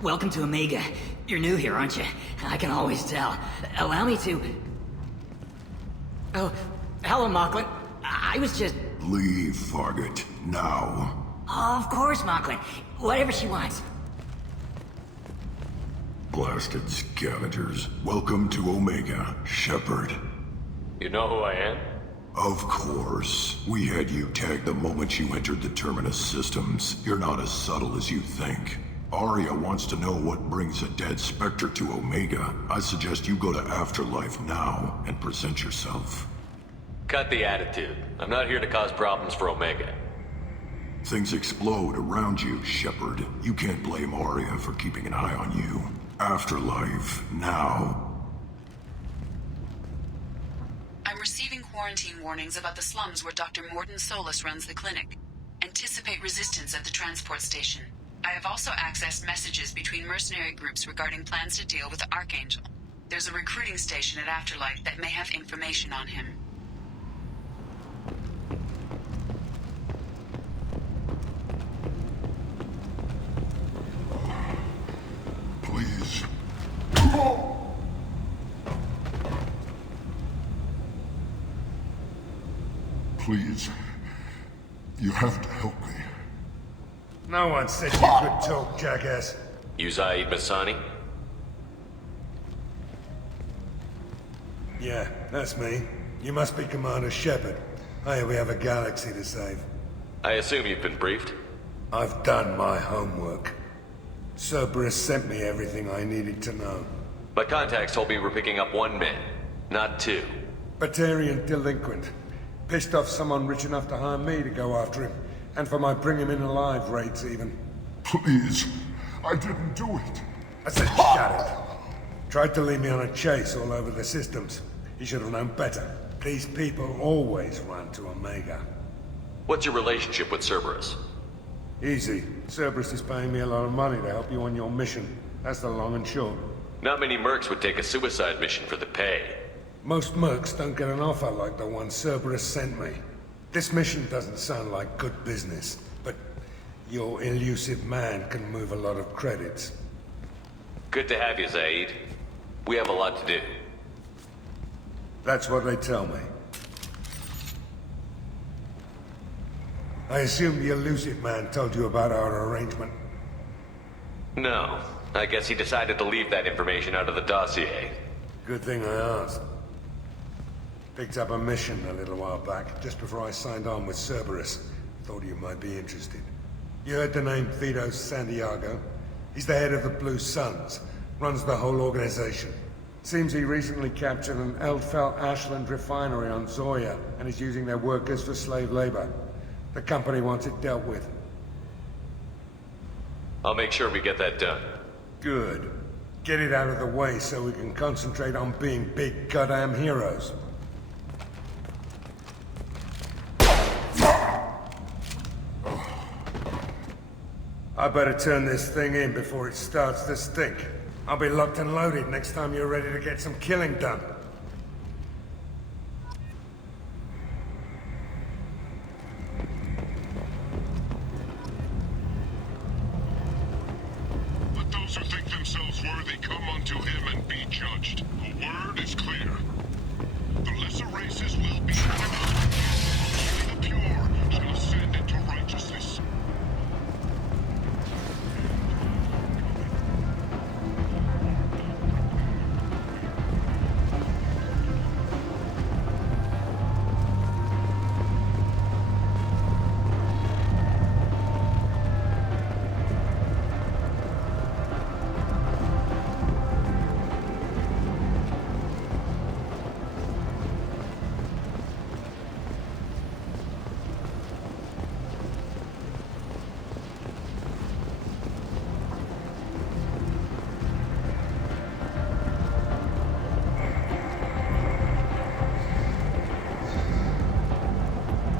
Welcome to Omega. You're new here, aren't you? I can always tell. Allow me to... Oh, hello, Mocklin. I was just... Leave, Fargate. Now. Of course, Mocklin. Whatever she wants. Blasted scavengers. Welcome to Omega, Shepard. You know who I am? Of course. We had you tagged the moment you entered the Terminus systems. You're not as subtle as you think. Arya wants to know what brings a dead Spectre to Omega. I suggest you go to Afterlife now and present yourself. Cut the attitude. I'm not here to cause problems for Omega. Things explode around you, Shepard. You can't blame Arya for keeping an eye on you. Afterlife, now. I'm receiving quarantine warnings about the slums where Dr. Morden Solus runs the clinic. Anticipate resistance at the transport station. I have also accessed messages between mercenary groups regarding plans to deal with the Archangel. There's a recruiting station at Afterlife that may have information on him. Please. Please. You have to help me. No one said you could talk, jackass. You Zaid Masani? Yeah, that's me. You must be Commander Shepard. Hey, we have a galaxy to save. I assume you've been briefed? I've done my homework. Cerberus sent me everything I needed to know. My contacts told me we're picking up 1 man, not 2. Batarian delinquent. Pissed off someone rich enough to hire me to go after him. And for my bring him in alive rates even. Please, I didn't do it. I said shut it. Tried to lead me on a chase all over the systems. He should have known better. These people always run to Omega. What's your relationship with Cerberus? Easy. Cerberus is paying me a lot of money to help you on your mission. That's the long and short. Not many mercs would take a suicide mission for the pay. Most mercs don't get an offer like the one Cerberus sent me. This mission doesn't sound like good business, but your elusive man can move a lot of credits. Good to have you, Zaid. We have a lot to do. That's what they tell me. I assume the elusive man told you about our arrangement. No. I guess he decided to leave that information out of the dossier. Good thing I asked. Picked up a mission a little while back, just before I signed on with Cerberus. Thought you might be interested. You heard the name Vito Santiago? He's the head of the Blue Suns, runs the whole organization. Seems he recently captured an Eldfell Ashland refinery on Zoya and is using their workers for slave labor. The company wants it dealt with. I'll make sure we get that done. Good. Get it out of the way so we can concentrate on being big goddamn heroes. I better turn this thing in before it starts to stink. I'll be locked and loaded next time you're ready to get some killing done. Let those who think themselves worthy come unto him and be judged. The word is clear. The lesser races will be only the pure shall ascend into righteousness.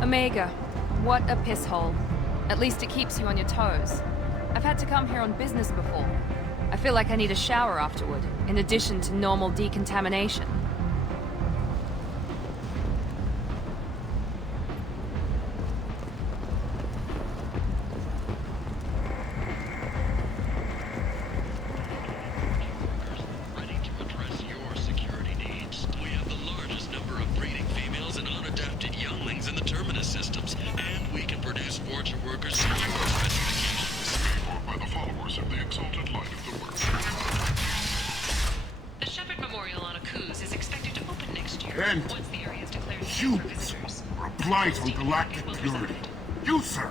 Omega, what a piss hole. At least it keeps you on your toes. I've had to come here on business before. I feel like I need a shower afterward, in addition to normal decontamination. On galactic purity. You, sir,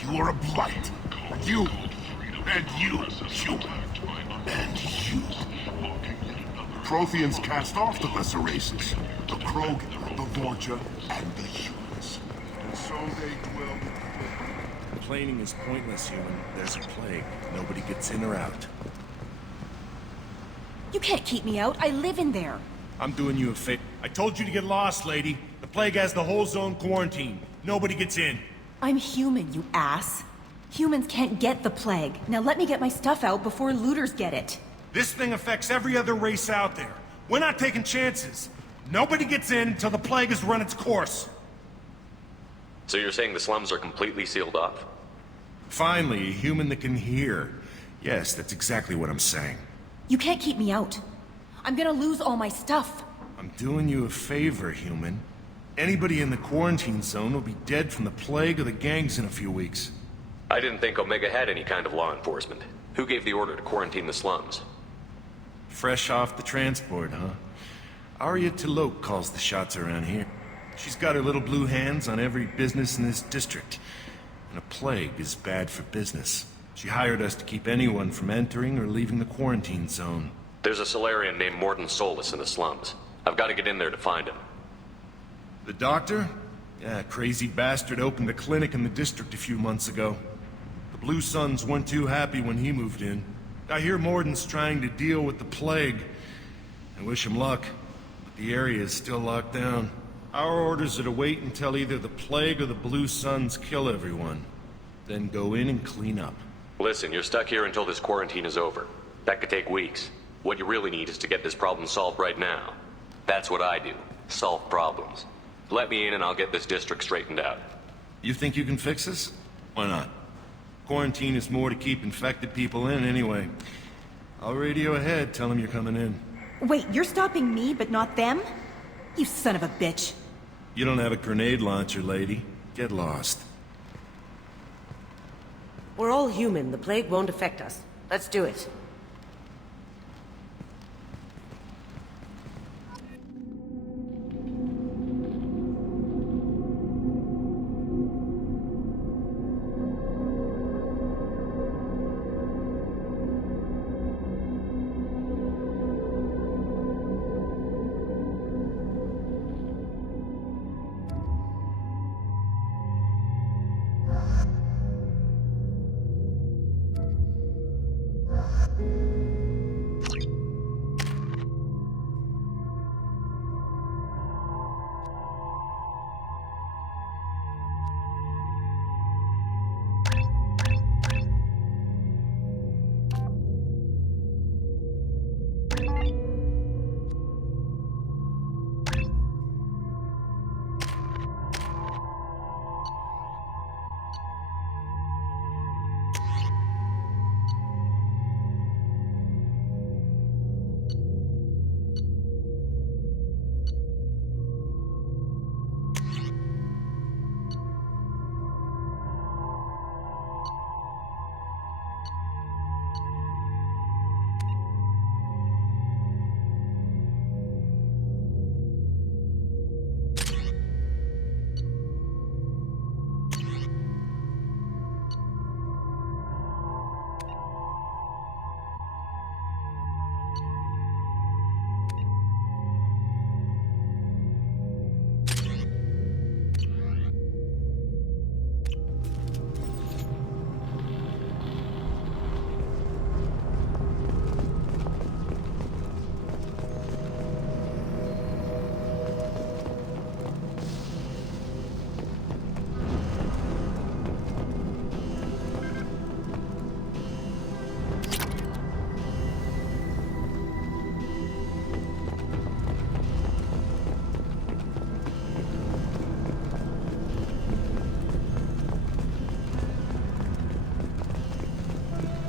you are a blight. And you, and you, and you. Protheans cast off the lesser races, the Krogan, the Vorcha, and the humans. And so they dwell. Complaining is pointless, human. There's a plague. Nobody gets in or out. You can't keep me out. I live in there. I'm doing you a favor. I told you to get lost, lady. The plague has the whole zone quarantined. Nobody gets in. I'm human, you ass. Humans can't get the plague. Now let me get my stuff out before looters get it. This thing affects every other race out there. We're not taking chances. Nobody gets in until the plague has run its course. So you're saying the slums are completely sealed off? Finally, a human that can hear. Yes, that's exactly what I'm saying. You can't keep me out. I'm gonna lose all my stuff. I'm doing you a favor, human. Anybody in the quarantine zone will be dead from the plague or the gangs in a few weeks. I didn't think Omega had any kind of law enforcement. Who gave the order to quarantine the slums? Fresh off the transport, huh? Arya Tilok calls the shots around here. She's got her little blue hands on every business in this district. And a plague is bad for business. She hired us to keep anyone from entering or leaving the quarantine zone. There's a Solarian named Morden Solus in the slums. I've got to get in there to find him. The doctor? Yeah, crazy bastard opened a clinic in the district a few months ago. The Blue Suns weren't too happy when he moved in. I hear Morden's trying to deal with the plague. I wish him luck, but the area is still locked down. Our orders are to wait until either the plague or the Blue Suns kill everyone. Then go in and clean up. Listen, you're stuck here until this quarantine is over. That could take weeks. What you really need is to get this problem solved right now. That's what I do. Solve problems. Let me in and I'll get this district straightened out. You think you can fix this? Why not? Quarantine is more to keep infected people in anyway. I'll radio ahead, tell them you're coming in. Wait, you're stopping me, but not them? You son of a bitch. You don't have a grenade launcher, lady. Get lost. We're all human. The plague won't affect us. Let's do it.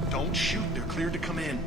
Don't shoot, they're cleared to come in.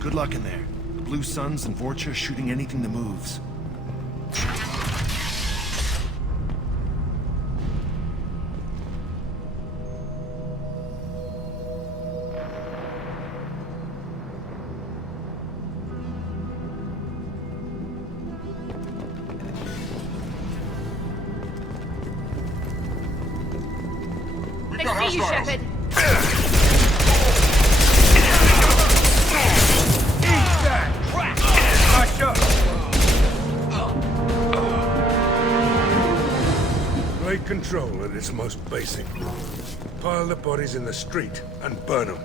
Good luck in there. The Blue Suns and Vorcha shooting anything that moves. They see you, Shepard. Hush up! Take control at its most basic. Pile the bodies in the street and burn them.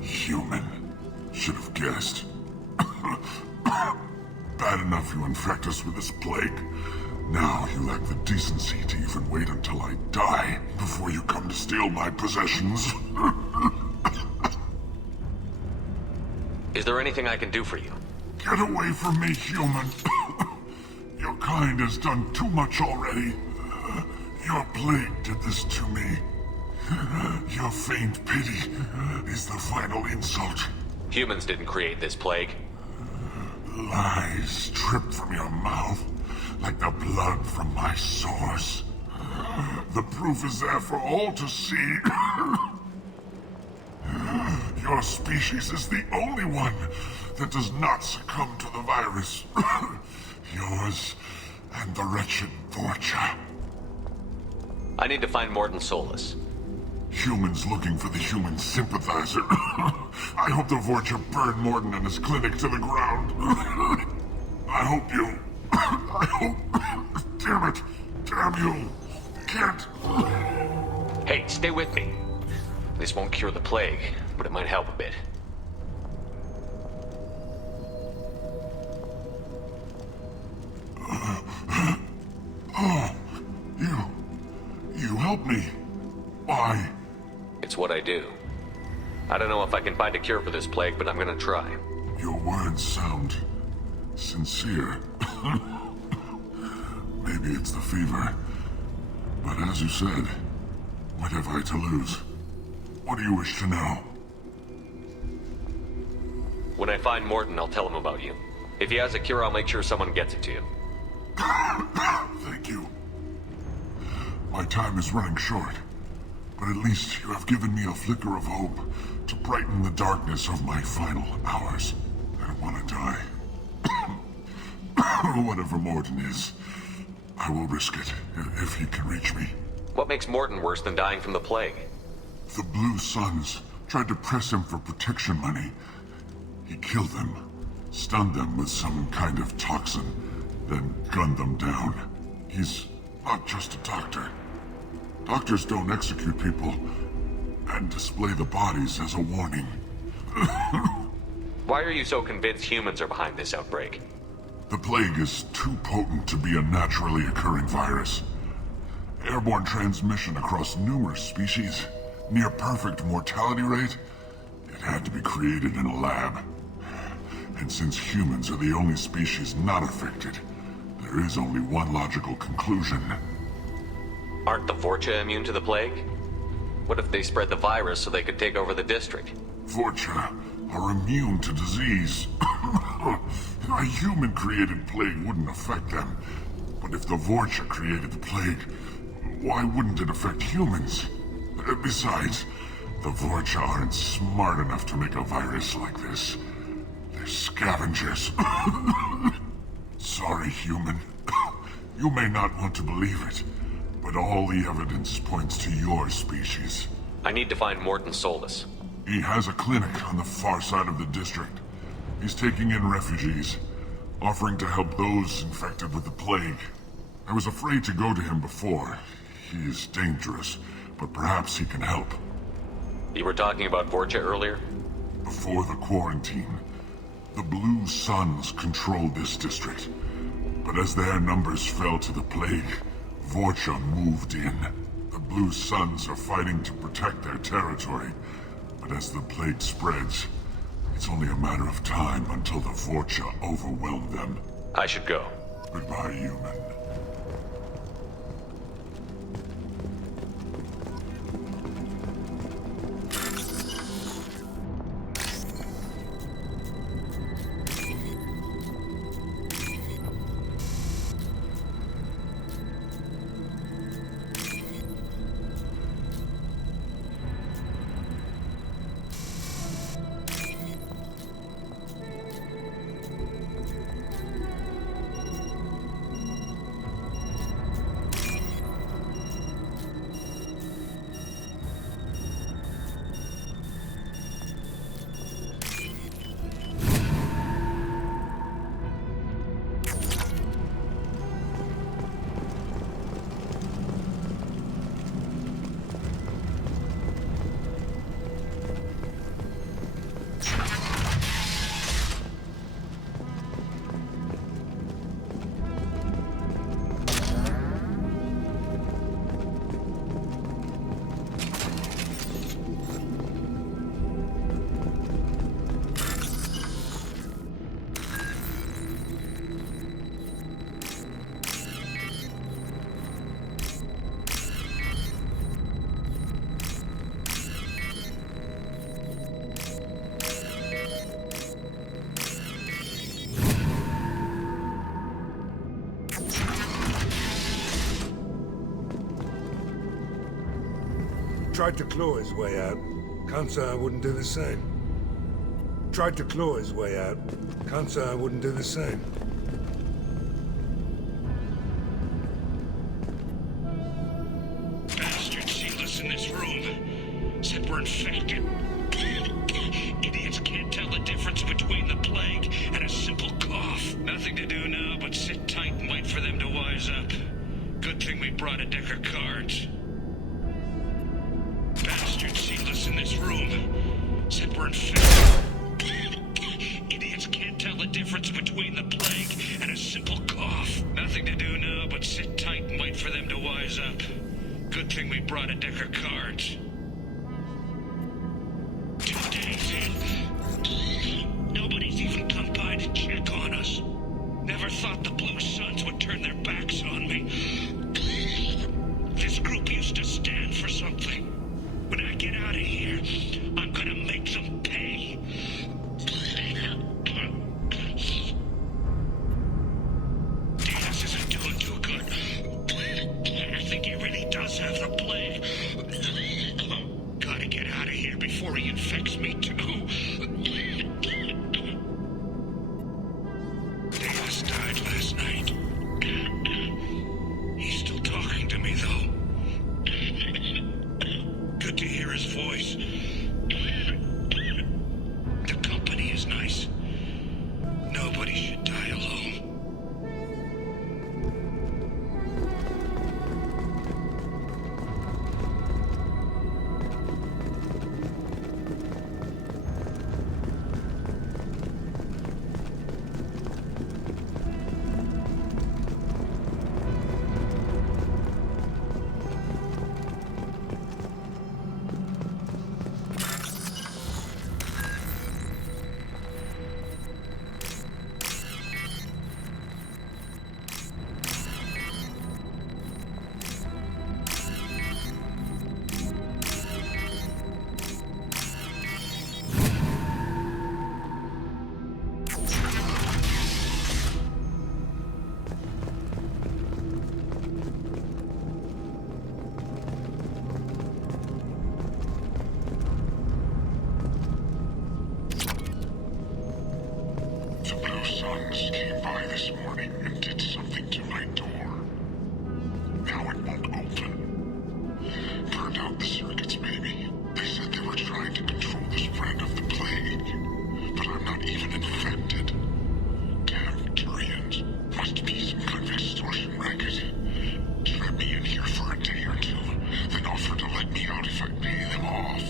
Human. Should have guessed. Bad enough you infect us with this plague. Now you lack the decency to even wait until I die before you come to steal my possessions. Is there anything I can do for you? Get away from me, human. Your kind has done too much already. Your plague did this to me. Your feigned pity is the final insult. Humans didn't create this plague. Lies drip from your mouth like the blood from my sores. The proof is there for all to see. Your species is the only one that does not succumb to the virus. Yours and the wretched Vorcha. I need to find Morton Solus. Humans looking for the human sympathizer. I hope the Vorcha burned Morton and his clinic to the ground. I hope you... I hope... Damn it. Damn you. Can't... Hey, stay with me. This won't cure the plague, but it might help a bit. Oh, you helped me. Why? It's what I do. I don't know if I can find a cure for this plague, but I'm gonna try. Your words sound sincere. Maybe it's the fever. But as you said, what have I to lose? What do you wish to know? When I find Morton, I'll tell him about you. If he has a cure, I'll make sure someone gets it to you. Thank you. My time is running short, but at least you have given me a flicker of hope to brighten the darkness of my final hours. I don't want to die. Whatever Morton is, I will risk it if he can reach me. What makes Morton worse than dying from the plague? The Blue Suns tried to press him for protection money. He killed them, stunned them with some kind of toxin, then gunned them down. He's not just a doctor. Doctors don't execute people and display the bodies as a warning. Why are you so convinced humans are behind this outbreak? The plague is too potent to be a naturally occurring virus. Airborne transmission across numerous species, near perfect mortality rate. It had to be created in a lab. And since humans are the only species not affected, there is only one logical conclusion. Aren't the Vorcha immune to the plague? What if they spread the virus so they could take over the district? Vorcha are immune to disease. A human-created plague wouldn't affect them. But if the Vorcha created the plague, why wouldn't it affect humans? Besides, the Vorcha aren't smart enough to make a virus like this. They're scavengers. Sorry, human. You may not want to believe it, but all the evidence points to your species. I need to find Morton Solus. He has a clinic on the far side of the district. He's taking in refugees, offering to help those infected with the plague. I was afraid to go to him before. He is dangerous, but perhaps he can help. You were talking about Vorcha earlier? Before the quarantine, the Blue Suns controlled this district. But as their numbers fell to the plague, Vorcha moved in. The Blue Suns are fighting to protect their territory. But as the plague spreads, it's only a matter of time until the Vorcha overwhelm them. I should go. Goodbye, human. Tried to claw his way out. Can't say I wouldn't do the same. Tried to claw his way out. Can't say I wouldn't do the same. Bastards sealed us in this room. Said we're infected. Idiots can't tell the difference between the plague and a simple cough. Nothing to do now but sit tight and wait for them to wise up. Good thing we brought a deck of cards. Bastards sealed us in this room. Said we're infected. Idiots can't tell the difference between the plague and a simple cough. Nothing to do now but sit tight and wait for them to wise up. Good thing we brought a deck of cards. 2 days in. Nobody's even come by to check on us. Never thought the Blue Suns would turn their backs on me. This group used to stand for something. When I get out of here, I'm gonna make them pay. Diaz isn't doing too good. I think he really does have the plague. Gotta get out of here before he infects me too. Diaz died last night. He's still talking to me though. Good to hear his voice. The company is nice. Nobody should die alone. Came by this morning and did something to my door. Now it won't open. Turned out the circuits, maybe. They said they were trying to control the spread of the plague. But I'm not even infected. Damn Turians. Must be some kind of extortion racket. Trap me in here for a day or two, then offer to let me out if I pay them off.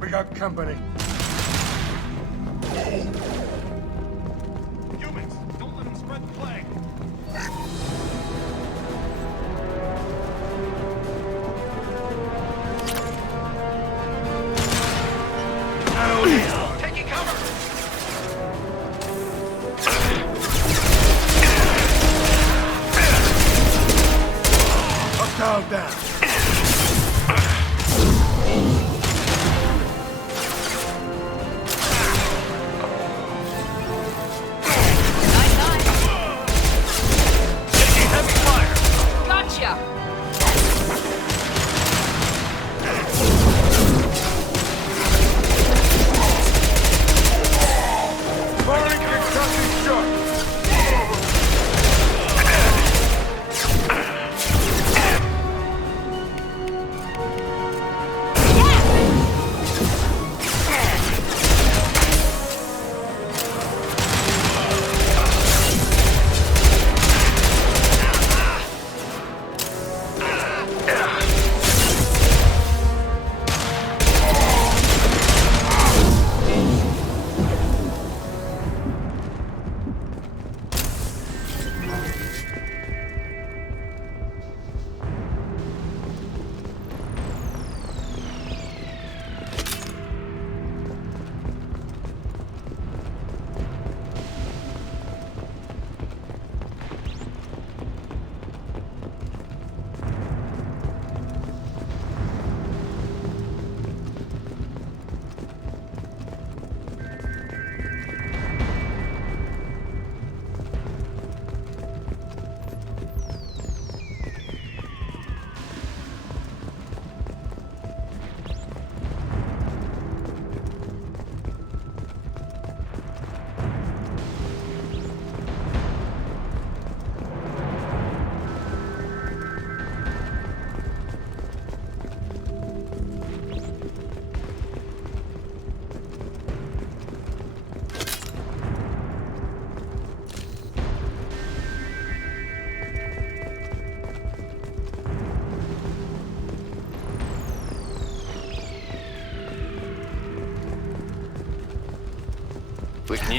We got company. Humans, don't let them spread the plague. Taking cover! Hostile down.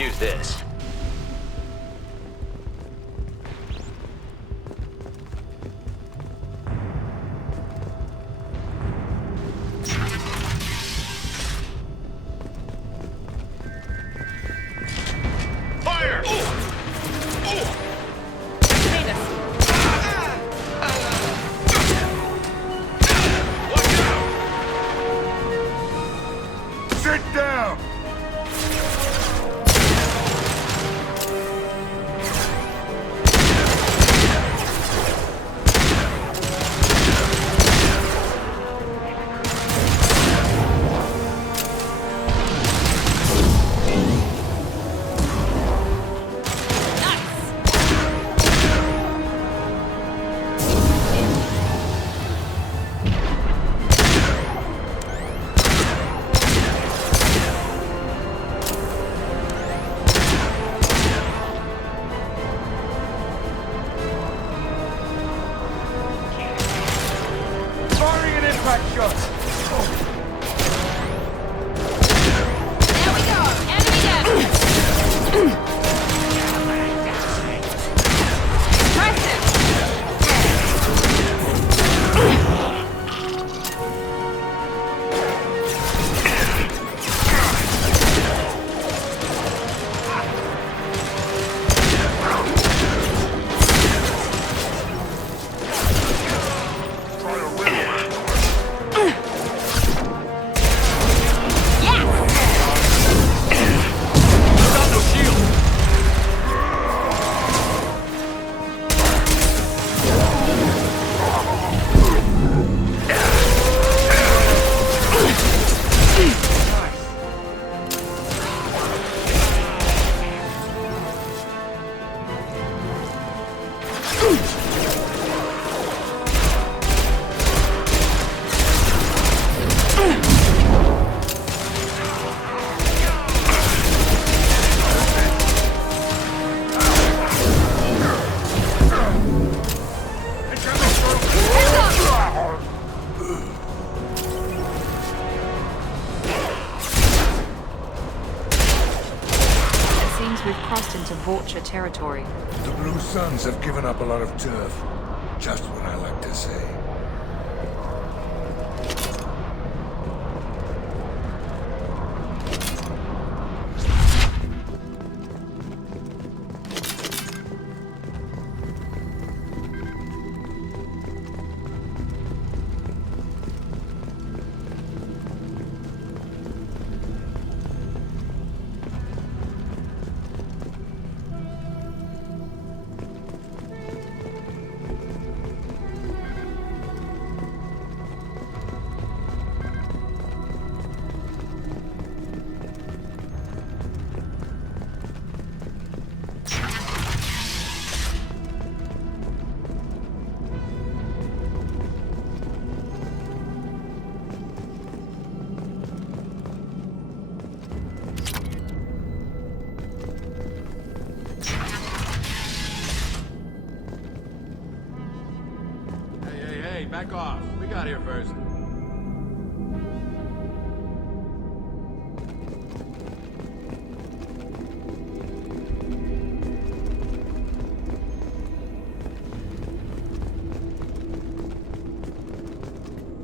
use this. Fire! Sit down! Firing an impact shot! There we go! Enemy down! We've crossed into Vulture territory. The Blue Suns have given up a lot of turf. Just what I like to say. Hey, back off. We got here first.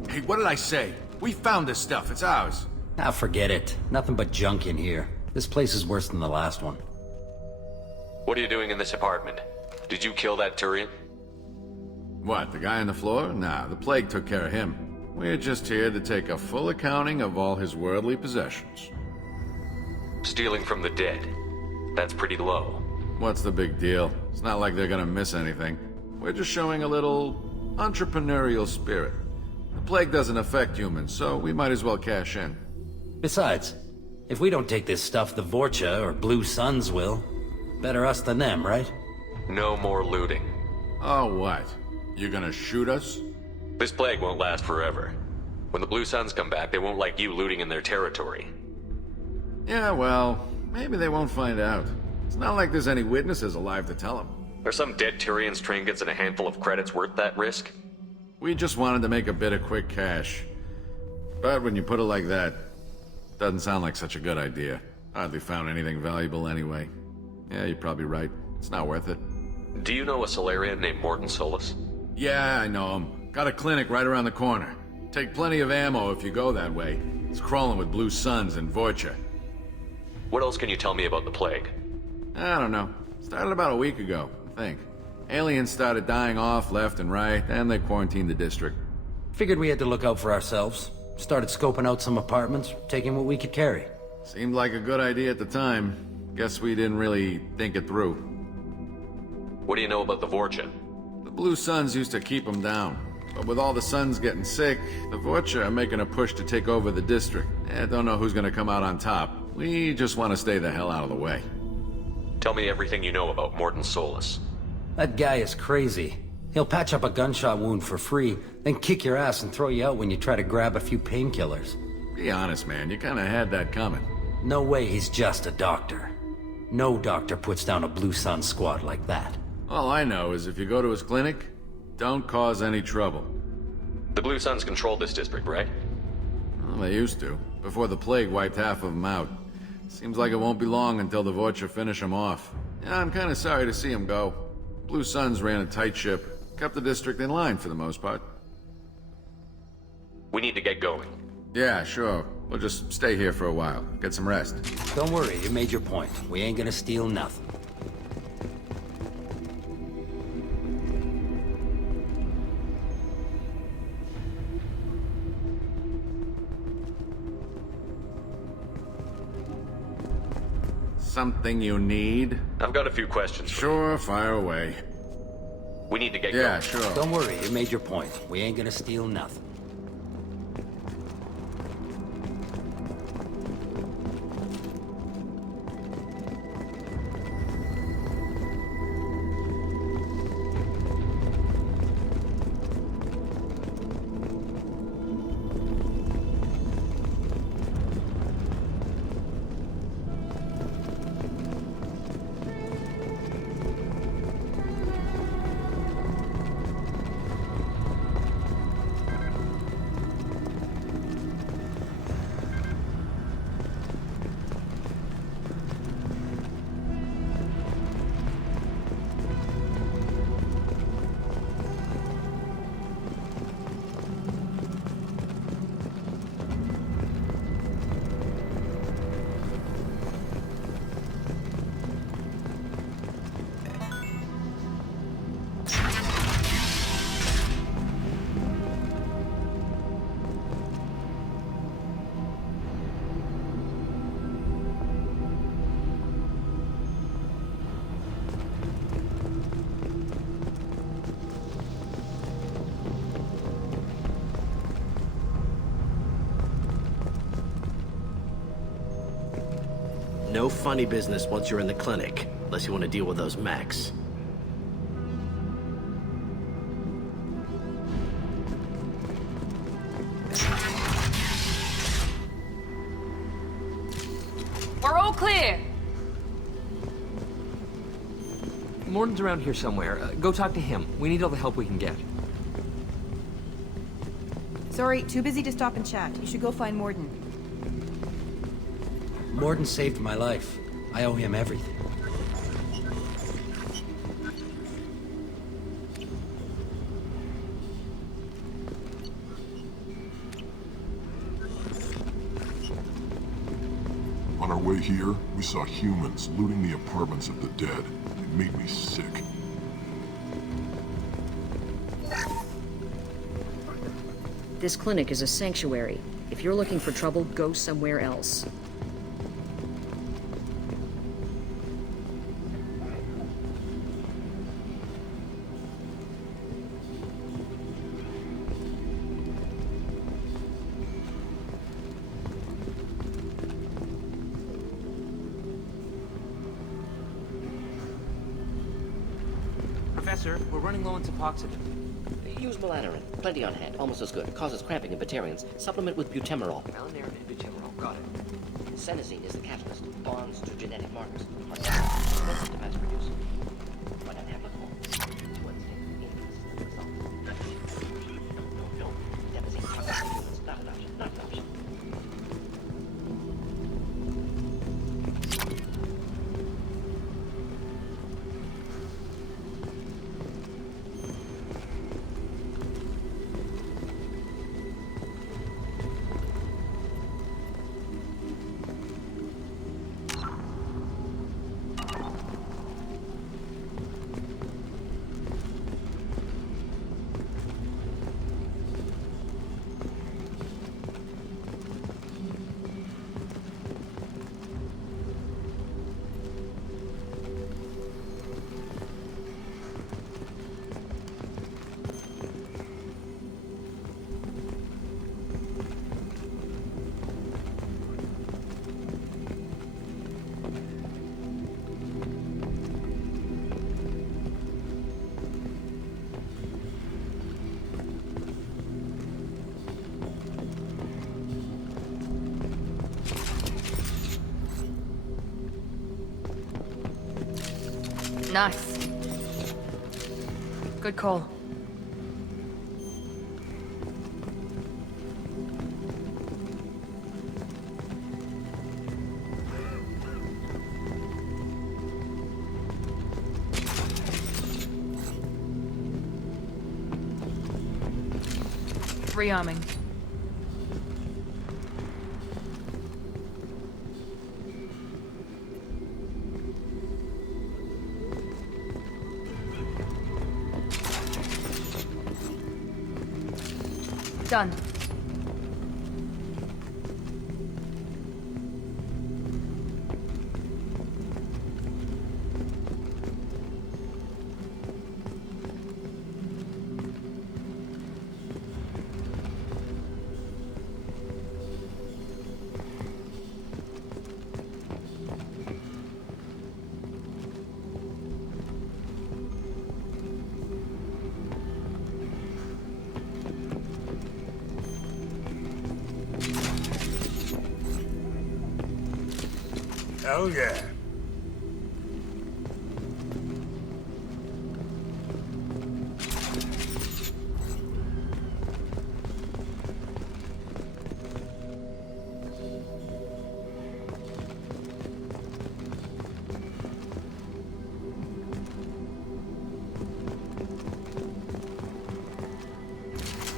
Hey, what did I say? We found this stuff. It's ours. Ah, forget it. Nothing but junk in here. This place is worse than the last one. What are you doing in this apartment? Did you kill that Turian? What, the guy on the floor? Nah, the plague took care of him. We're just here to take a full accounting of all his worldly possessions. Stealing from the dead. That's pretty low. What's the big deal? It's not like they're gonna miss anything. We're just showing a little entrepreneurial spirit. The plague doesn't affect humans, so we might as well cash in. Besides, if we don't take this stuff, the Vorcha or Blue Suns will. Better us than them, right? No more looting. Oh, what? You gonna shoot us? This plague won't last forever. When the Blue Suns come back, they won't like you looting in their territory. Yeah, well, maybe they won't find out. It's not like there's any witnesses alive to tell them. Are some dead Tyrians' trinkets and a handful of credits worth that risk? We just wanted to make a bit of quick cash. But when you put it like that, doesn't sound like such a good idea. Hardly found anything valuable anyway. Yeah, you're probably right. It's not worth it. Do you know a Solarian named Morton Solus? Yeah, I know him. Got a clinic right around the corner. Take plenty of ammo if you go that way. It's crawling with blue suns and Vorcha. What else can you tell me about the plague? I don't know. Started about a week ago, I think. Aliens started dying off left and right, and they quarantined the district. Figured we had to look out for ourselves. Started scoping out some apartments, taking what we could carry. Seemed like a good idea at the time. Guess we didn't really think it through. What do you know about the Vorcha? The blue suns used to keep them down. But with all the suns getting sick, the Vorcha are making a push to take over the district. I don't know who's gonna come out on top. We just want to stay the hell out of the way. Tell me everything you know about Morton Solus. That guy is crazy. He'll patch up a gunshot wound for free, then kick your ass and throw you out when you try to grab a few painkillers. Be honest, man. You kinda had that coming. No way he's just a doctor. No doctor puts down a Blue Sun squad like that. All I know is if you go to his clinic, don't cause any trouble. The Blue Suns control this district, right? Well, they used to, before the plague wiped half of them out. Seems like it won't be long until the Vorcha finish them off. Yeah, I'm kinda sorry to see them go. Blue Suns ran a tight ship, kept the district in line for the most part. We need to get going. Yeah, sure. We'll just stay here for a while. Get some rest. Don't worry, you made your point. We ain't gonna steal nothing. Something you need? I've got a few questions. Sure, fire away. We need to get going. Yeah, sure. Don't worry, you made your point. We ain't gonna steal nothing. No funny business once you're in the clinic, unless you want to deal with those mechs. We're all clear! Morton's around here somewhere. Go talk to him. We need all the help we can get. Sorry, too busy to stop and chat. You should go find Morden. Morton saved my life. I owe him everything. On our way here, we saw humans looting the apartments of the dead. It made me sick. This clinic is a sanctuary. If you're looking for trouble, go somewhere else. Professor, we're running low on Suboxone. Use melatonin. Plenty on hand. Almost as good. Causes cramping in Batarians. Supplement with butemerol. Malinarin and butemerol. Got it. Senesine is the catalyst. Bonds to genetic markers. Are expensive to mass produce. But unapplicable. To instinct. Increase results. No. Depositing toxic humans. Not an option. Not an option. Nice. Good call. Rearming. Done. Hell yeah.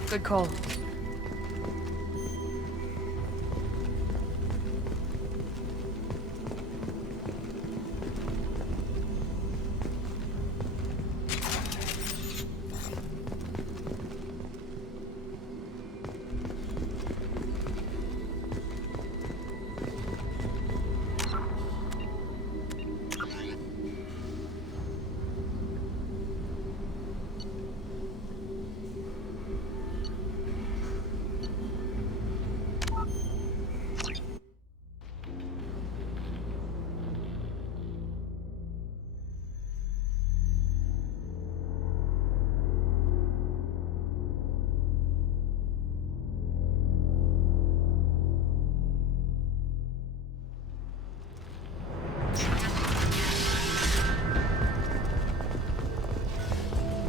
Good call.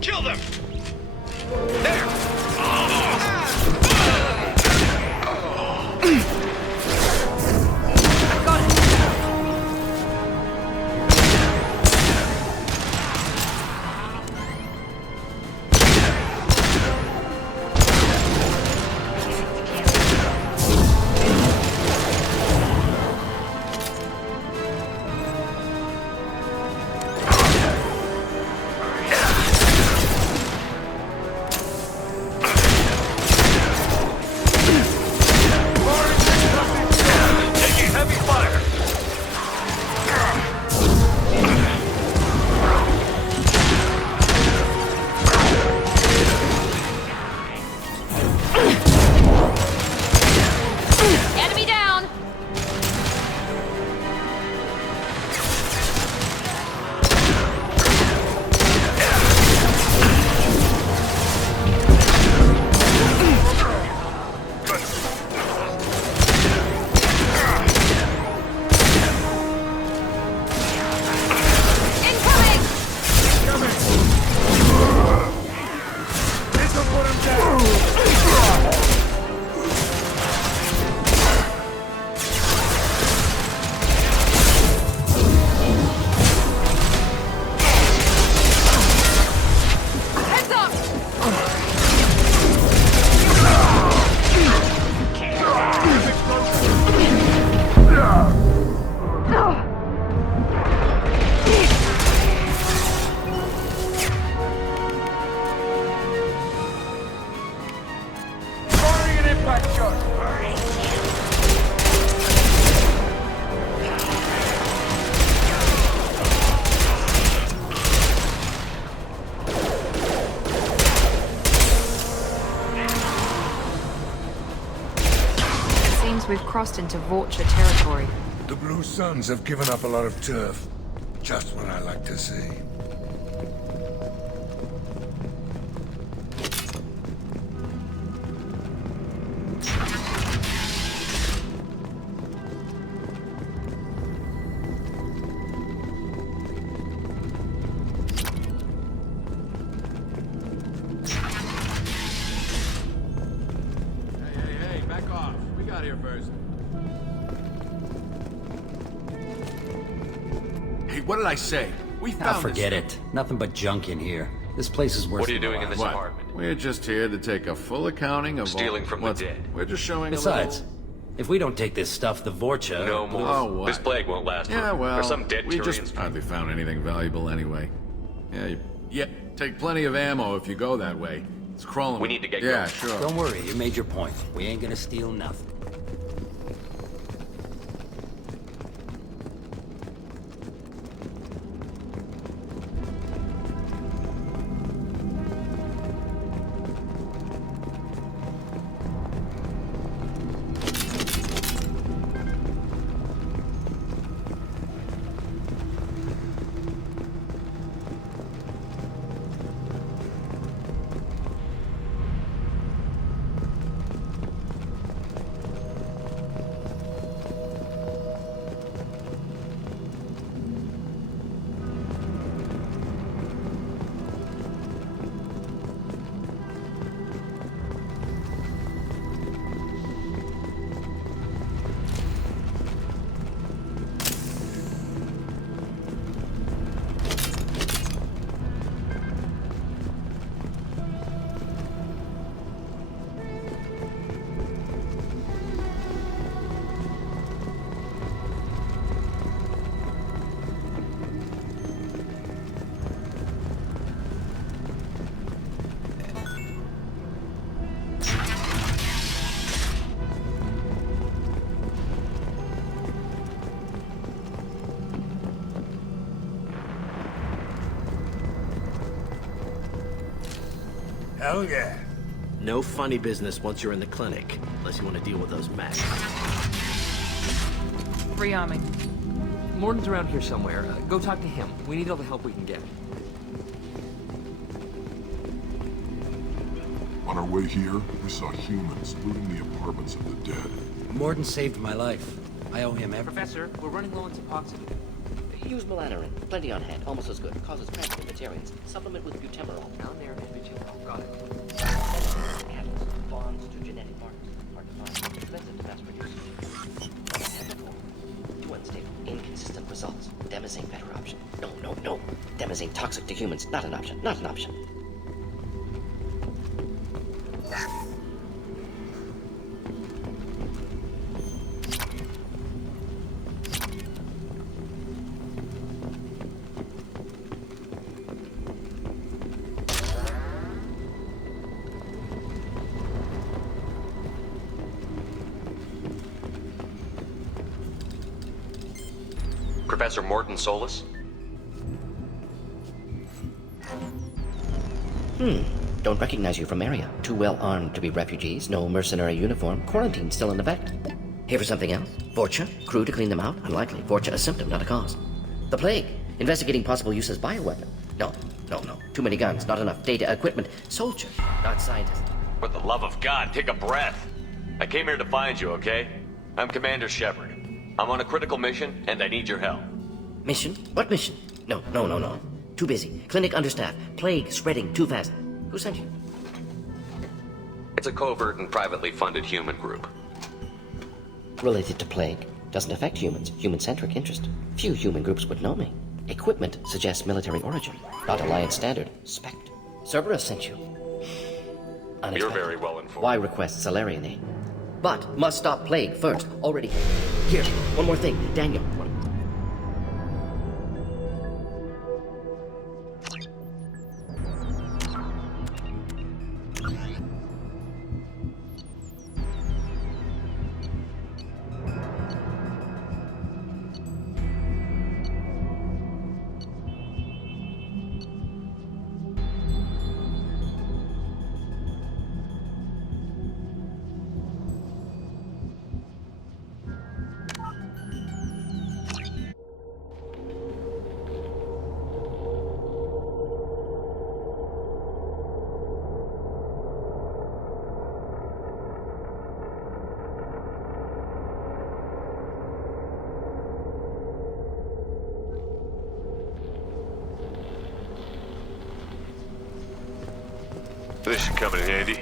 Kill them! We've crossed into Vorcha territory. The Blue Suns have given up a lot of turf. Just what I like to see. what did I say? We found forget it. Nothing but junk in here. This place is worse. What are you doing in this apartment? We're just here to take a full accounting of Stealing from the dead. We're just showing Besides, a little... if we don't take this stuff, the Vorcha... No more. Oh, what? This plague won't last Yeah, well, There's some dead we Tyrians. just hardly found anything valuable anyway. Yeah, take plenty of ammo if you go that way. It's crawling. We need to get Yeah, going. sure. Don't worry, you made your point. We ain't gonna steal nothing. Hell yeah. No funny business once you're in the clinic, unless you want to deal with those mechs. Rearming. Morden's around here somewhere. Go talk to him. We need all the help we can get. On our way here, we saw humans looting the apartments of the dead. Morden saved my life. I owe him everything. Professor, we're running low on Suboxone. Use melanorin. Plenty on hand. Almost as good. Causes cramps in materials. Supplement with butemerol. Got it. Catalyst bonds to genetic markers. Hard to find. Expensive to mass produce. Too unstable. Inconsistent results. Demazine better option. No. Demazine toxic to humans. Not an option. Not an option. Professor Morton Solus? Don't recognize you from area. Too well armed to be refugees. No mercenary uniform. Quarantine still in effect. Here for something else? Vorcha? Crew to clean them out? Unlikely. Vorcha a symptom, not a cause. The plague. Investigating possible use as bioweapon. No. Too many guns, not enough data, equipment. Soldier, not scientist. For the love of God, take a breath. I came here to find you, okay? I'm Commander Shepard. I'm on a critical mission, and I need your help. Mission? What mission? No. Too busy. Clinic understaffed. Plague spreading too fast. Who sent you? It's a covert and privately funded human group. Related to plague. Doesn't affect humans. Human-centric interest. Few human groups would know me. Equipment suggests military origin. Not Alliance standard. Spect. Cerberus sent you. Unexpected. You're very well informed. Why request Salarian aid? But must stop plague first. Already. Here, one more thing. Daniel. This should come in handy.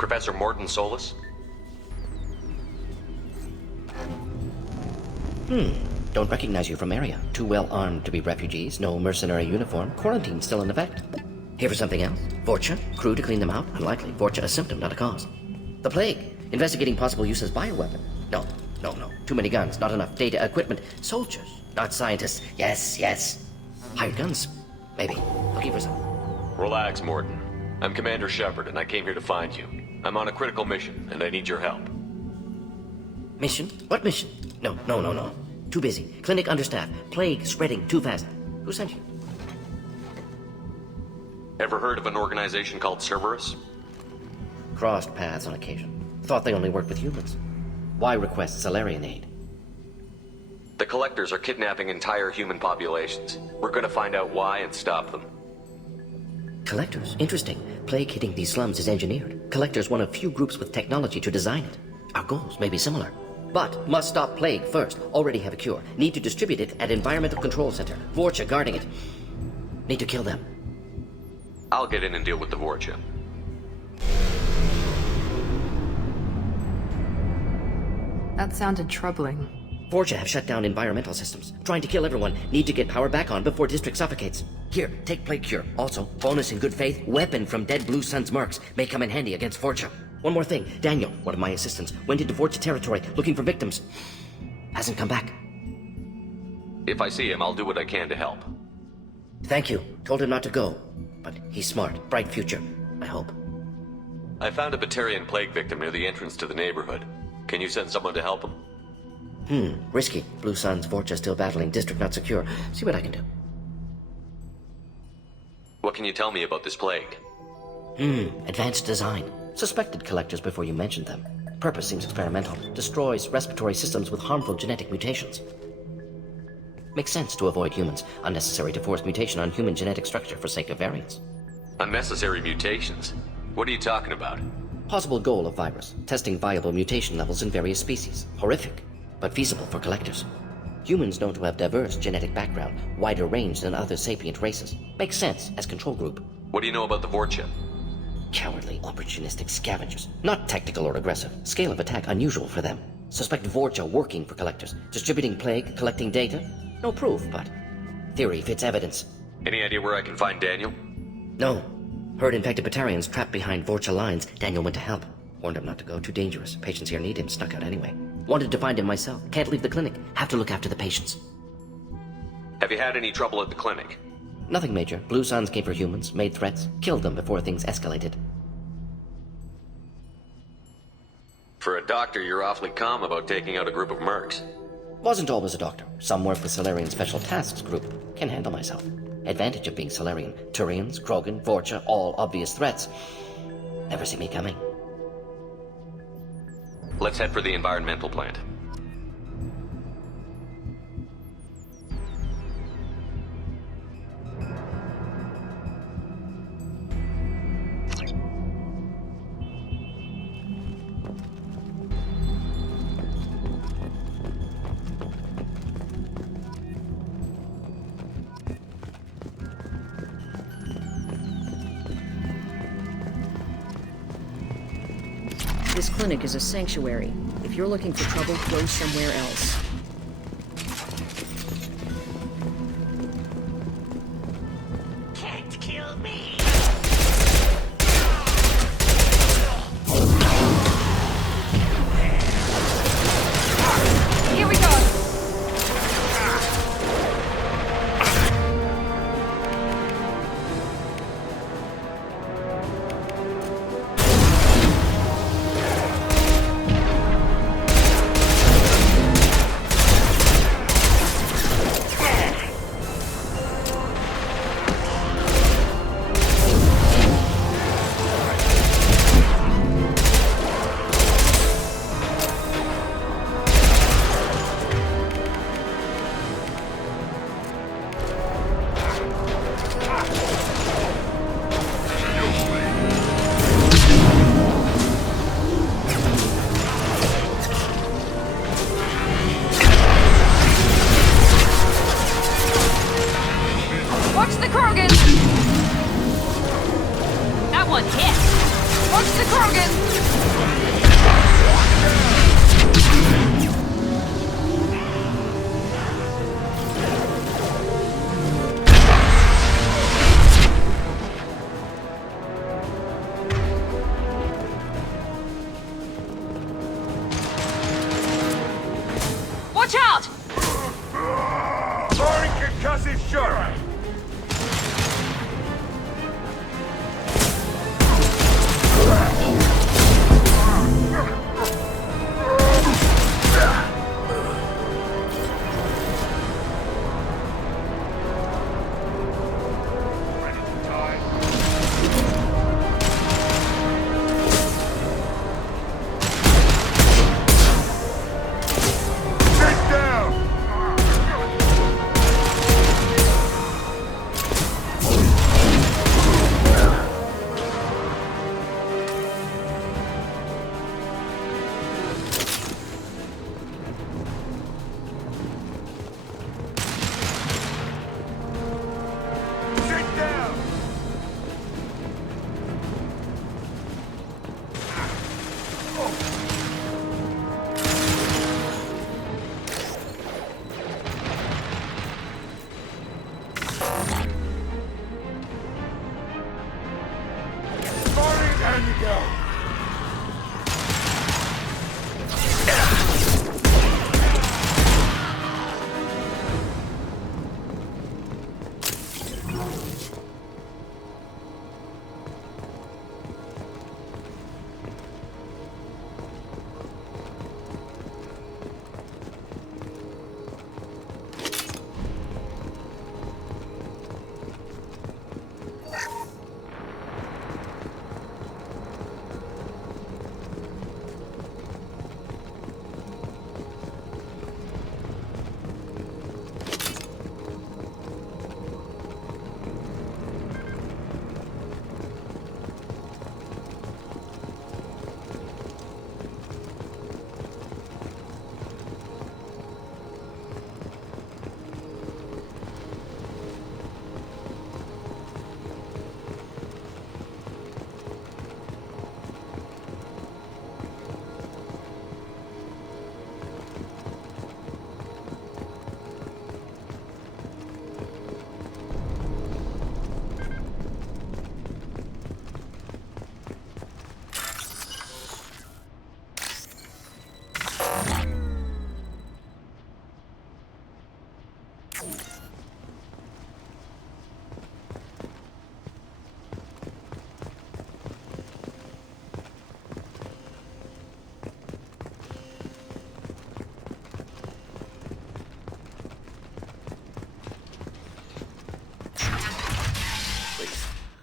Professor Morton Solus? Don't recognize you from area. Too well armed to be refugees, no mercenary uniform, quarantine still in effect. Here for something else? Vorcha? Crew to clean them out? Unlikely. Vorcha a symptom, not a cause. The plague? Investigating possible use as bioweapon? No. Too many guns, not enough data, equipment. Soldiers, not scientists. Yes. Hired guns? Maybe. Looking for some. Relax, Morton. I'm Commander Shepard, and I came here to find you. I'm on a critical mission, and I need your help. Mission? What mission? No. Too busy. Clinic understaffed. Plague spreading too fast. Who sent you? Ever heard of an organization called Cerberus? Crossed paths on occasion. Thought they only worked with humans. Why request Salarian aid? The Collectors are kidnapping entire human populations. We're gonna find out why and stop them. Collectors? Interesting. Plague hitting these slums is engineered. Collectors one of few groups with technology to design it. Our goals may be similar. But must stop plague first. Already have a cure. Need to distribute it at Environmental Control Center. Vorcha guarding it. Need to kill them. I'll get in and deal with the Vorcha. That sounded troubling. Vorcha have shut down environmental systems. Trying to kill everyone. Need to get power back on before district suffocates. Here, take plague cure. Also, bonus in good faith, weapon from dead Blue Sun's mercs. May come in handy against Vorcha. One more thing. Daniel, one of my assistants, went into Vorcha territory looking for victims. Hasn't come back. If I see him, I'll do what I can to help. Thank you. Told him not to go. But he's smart. Bright future. I hope. I found a Batarian plague victim near the entrance to the neighborhood. Can you send someone to help him? Risky. Blue Sun's Vorcha still battling. District not secure. See what I can do. What can you tell me about this plague? Advanced design. Suspected collectors before you mentioned them. Purpose seems experimental. Destroys respiratory systems with harmful genetic mutations. Makes sense to avoid humans. Unnecessary to force mutation on human genetic structure for sake of variance. Unnecessary mutations? What are you talking about? Possible goal of virus. Testing viable mutation levels in various species. Horrific, but feasible for collectors. Humans known to have diverse genetic background, wider range than other sapient races. Makes sense as control group. What do you know about the Vorcha? Cowardly, opportunistic scavengers. Not tactical or aggressive. Scale of attack unusual for them. Suspect Vorcha working for collectors. Distributing plague, collecting data. No proof, but theory fits evidence. Any idea where I can find Daniel? No. Heard infected Batarians trapped behind Vorcha lines. Daniel went to help. Warned him not to go. Too dangerous. Patients here need him. Snuck out anyway. Wanted to find him myself. Can't leave the clinic. Have to look after the patients. Have you had any trouble at the clinic? Nothing major. Blue Suns came for humans, made threats, killed them before things escalated. For a doctor, you're awfully calm about taking out a group of mercs. Wasn't always a doctor. Some work with Salarian Special Tasks Group. Can handle myself. Advantage of being Salarian. Turians, Krogan, Vorcha, all obvious threats. Never see me coming. Let's head for the environmental plant. This clinic is a sanctuary. If you're looking for trouble, go somewhere else. Can't kill me! Here we go! Watch the Krogan! That one hit! Watch the Krogan! Watch out! Firing concussive shot!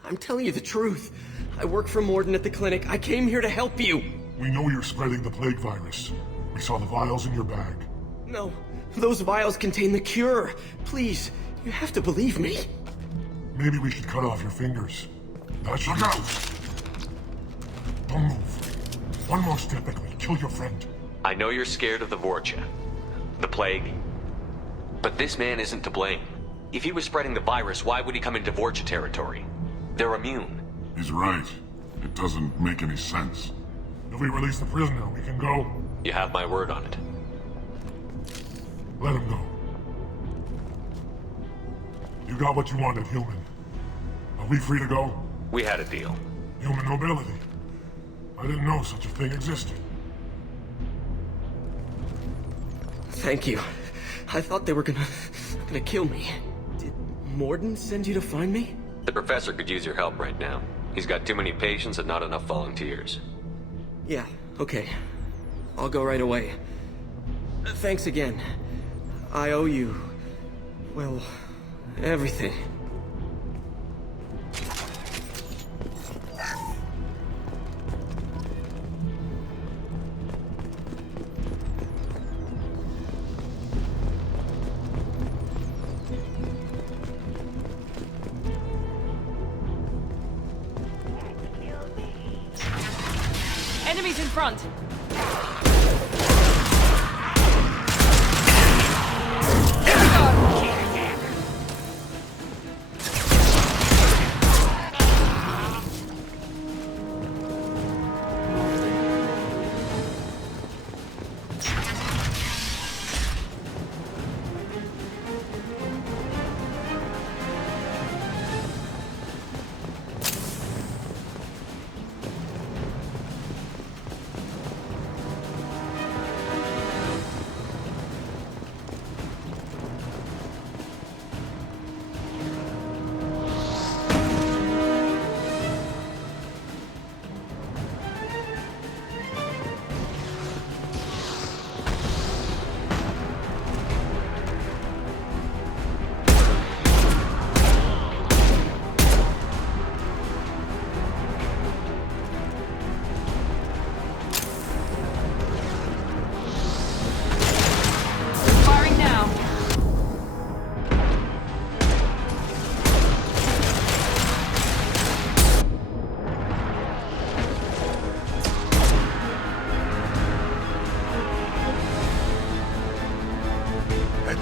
I'm telling you the truth. I work for Morden at the clinic. I came here to help you. We know you're spreading the plague virus. We saw the vials in your bag. No, those vials contain the cure. Please, you have to believe me. Maybe we should cut off your fingers. That should out. Don't move. One more step and we'll kill your friend. I know you're scared of the Vorcha, the plague, but this man isn't to blame. If he was spreading the virus, why would he come into Vorcha territory? They're immune. He's right. It doesn't make any sense. If we release the prisoner, we can go. You have my word on it. Let him go. You got what you wanted, human. Are we free to go? We had a deal. Human nobility. I didn't know such a thing existed. Thank you. I thought they were gonna kill me. Did Morden send you to find me? The professor could use your help right now. He's got too many patients and not enough volunteers. Yeah, okay. I'll go right away. Thanks again. I owe you, well, everything. Enemies in front!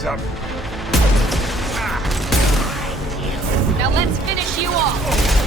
up. Now let's finish you off!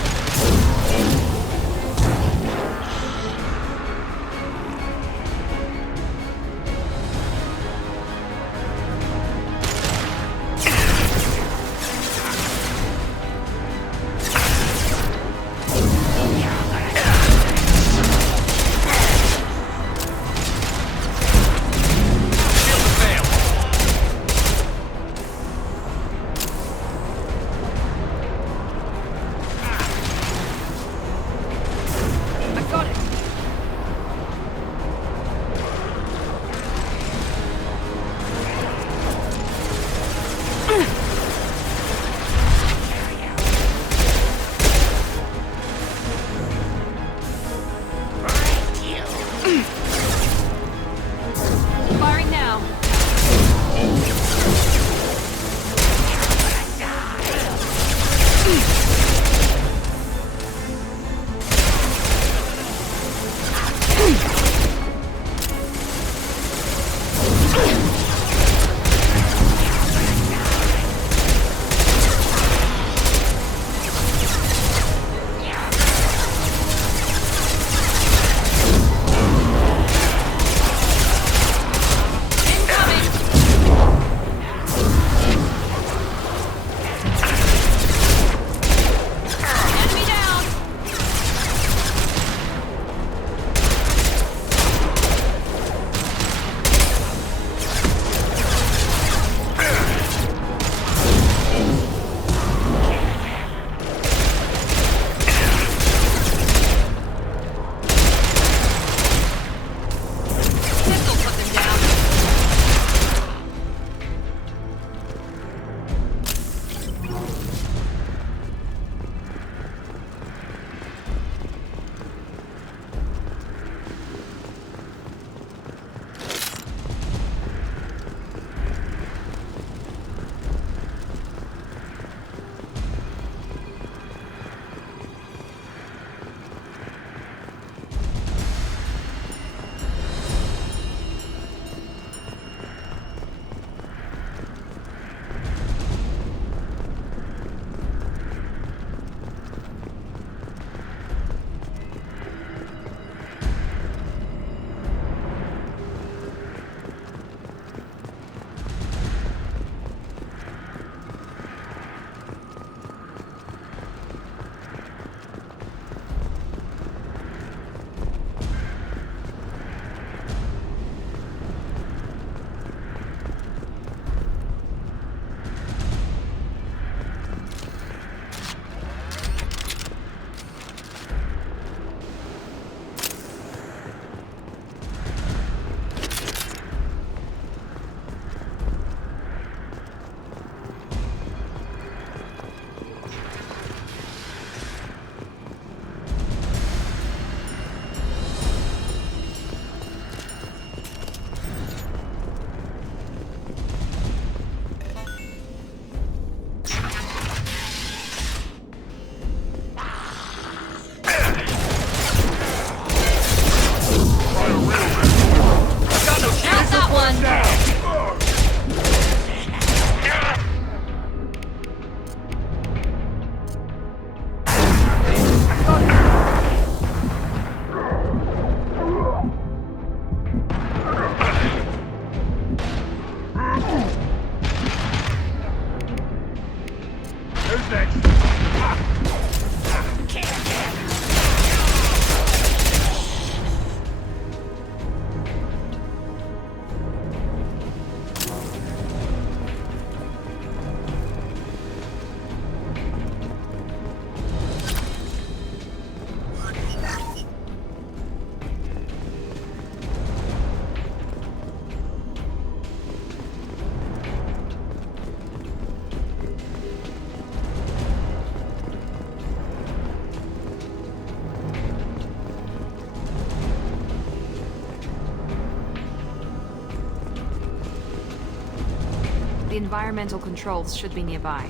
The environmental controls should be nearby.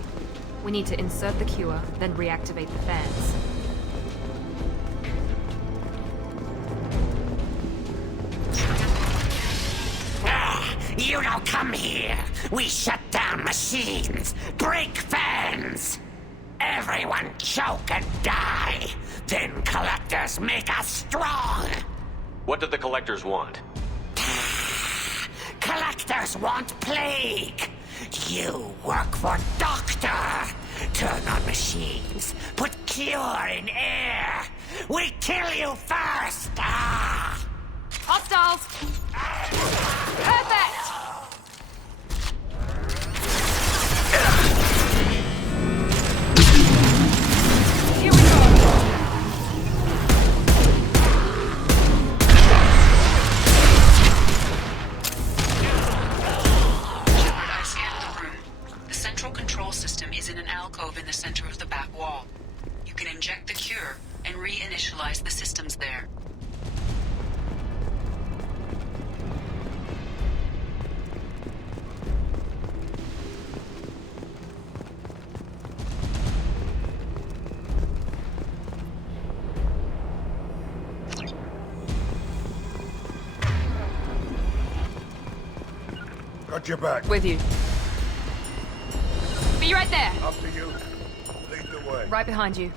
We need to insert the cure, then reactivate the fans. You don't come here. We shut down machines, break fans. Everyone choke and die. Then collectors make us strong. What did the collectors want? Collectors want plague. You work for Doctor. Turn on machines. Put cure in air. We kill you first. Hostiles! Perfect! Here we go! Shepard, I scanned the room. The central control system is in an alcove in the center of the back wall. You can inject the cure and reinitialize the systems there. Got your back. With you. Be right there! Up to you. Lead the way. Right behind you.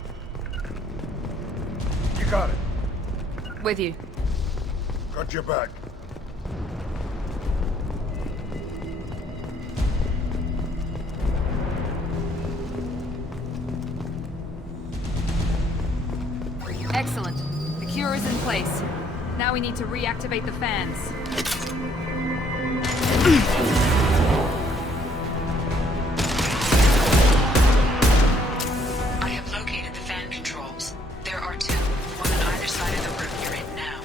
You got it. With you. Got your back. Excellent. The cure is in place. Now we need to reactivate the fans. I have located the fan controls. There are two, one on either side of the room you're in now.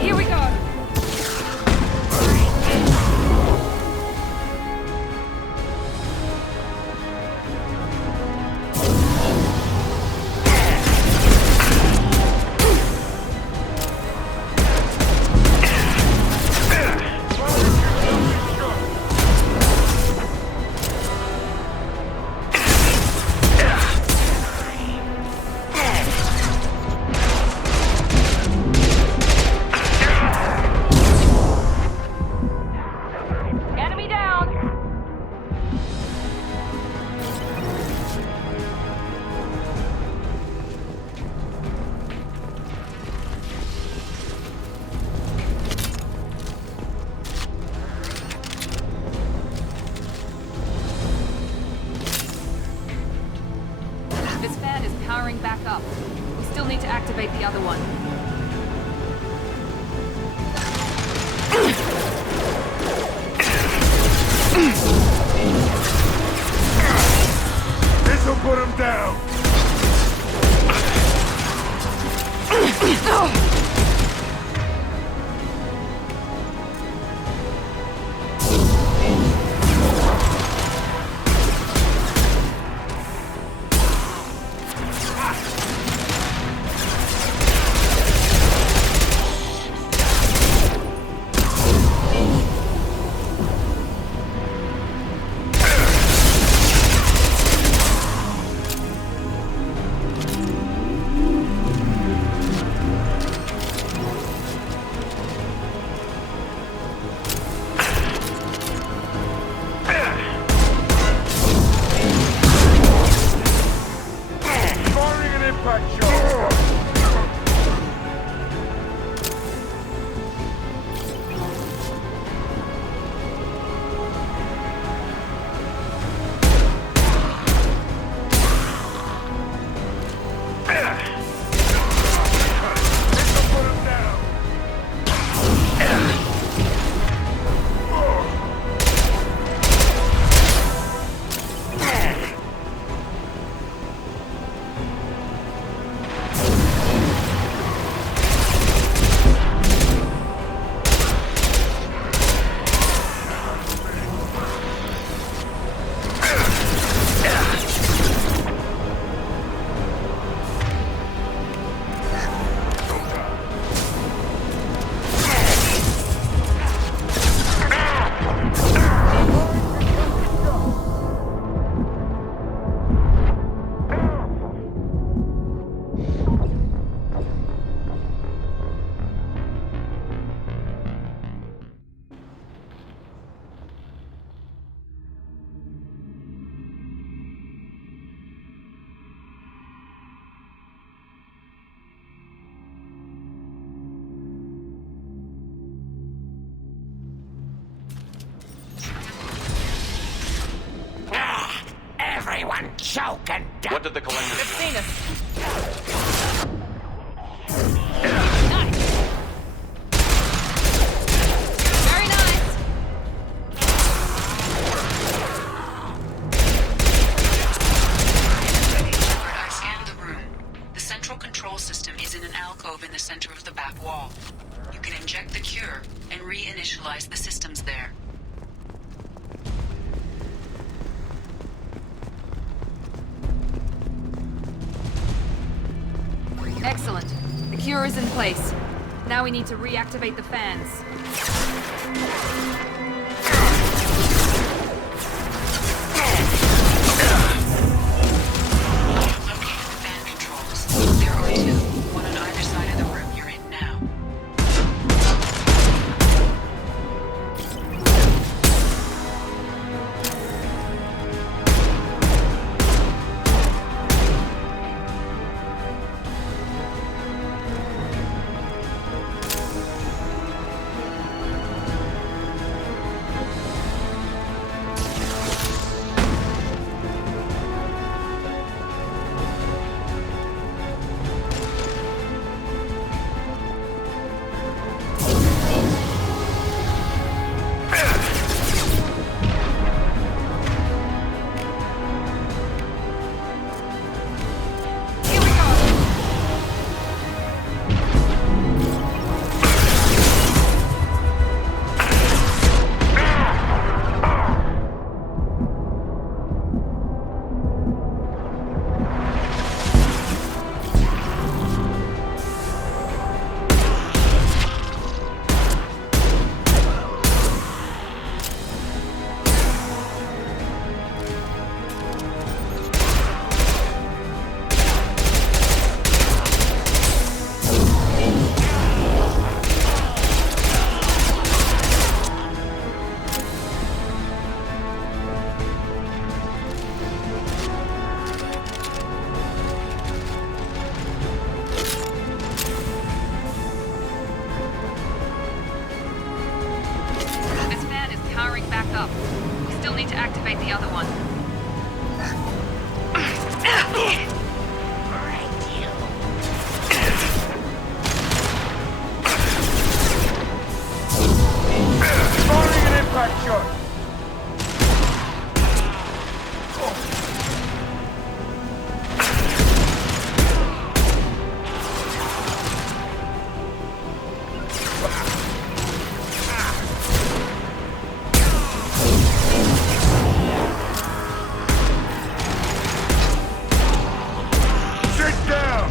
Here we go! Enemy down! This fan is powering back up. We still need to activate the other one. This'll put him down. Firing an impact shot. This'll put him down. choke and die. What did the collector They've seen us. Very nice. I scanned the room. The central control system is in an alcove in the center of the back wall. You can inject the cure and reinitialize the systems there. Excellent. The cure is in place. Now we need to reactivate the fans. Located the fan controls. There are two, one on either side of the room you're in now. This fan is powering back up. We still need to activate the other one. Firing an impact shot! Sit down!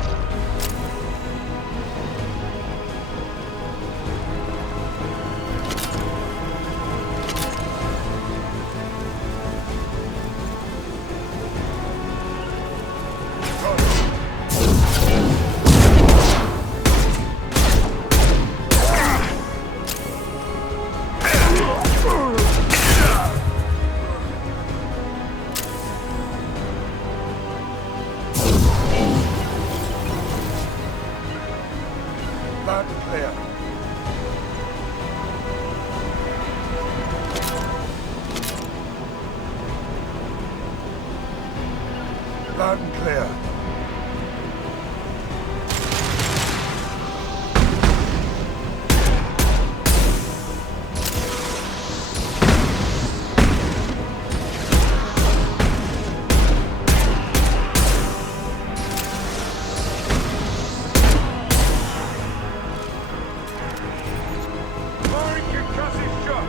Loud and clear. Loud and clear. Firing concussive shot!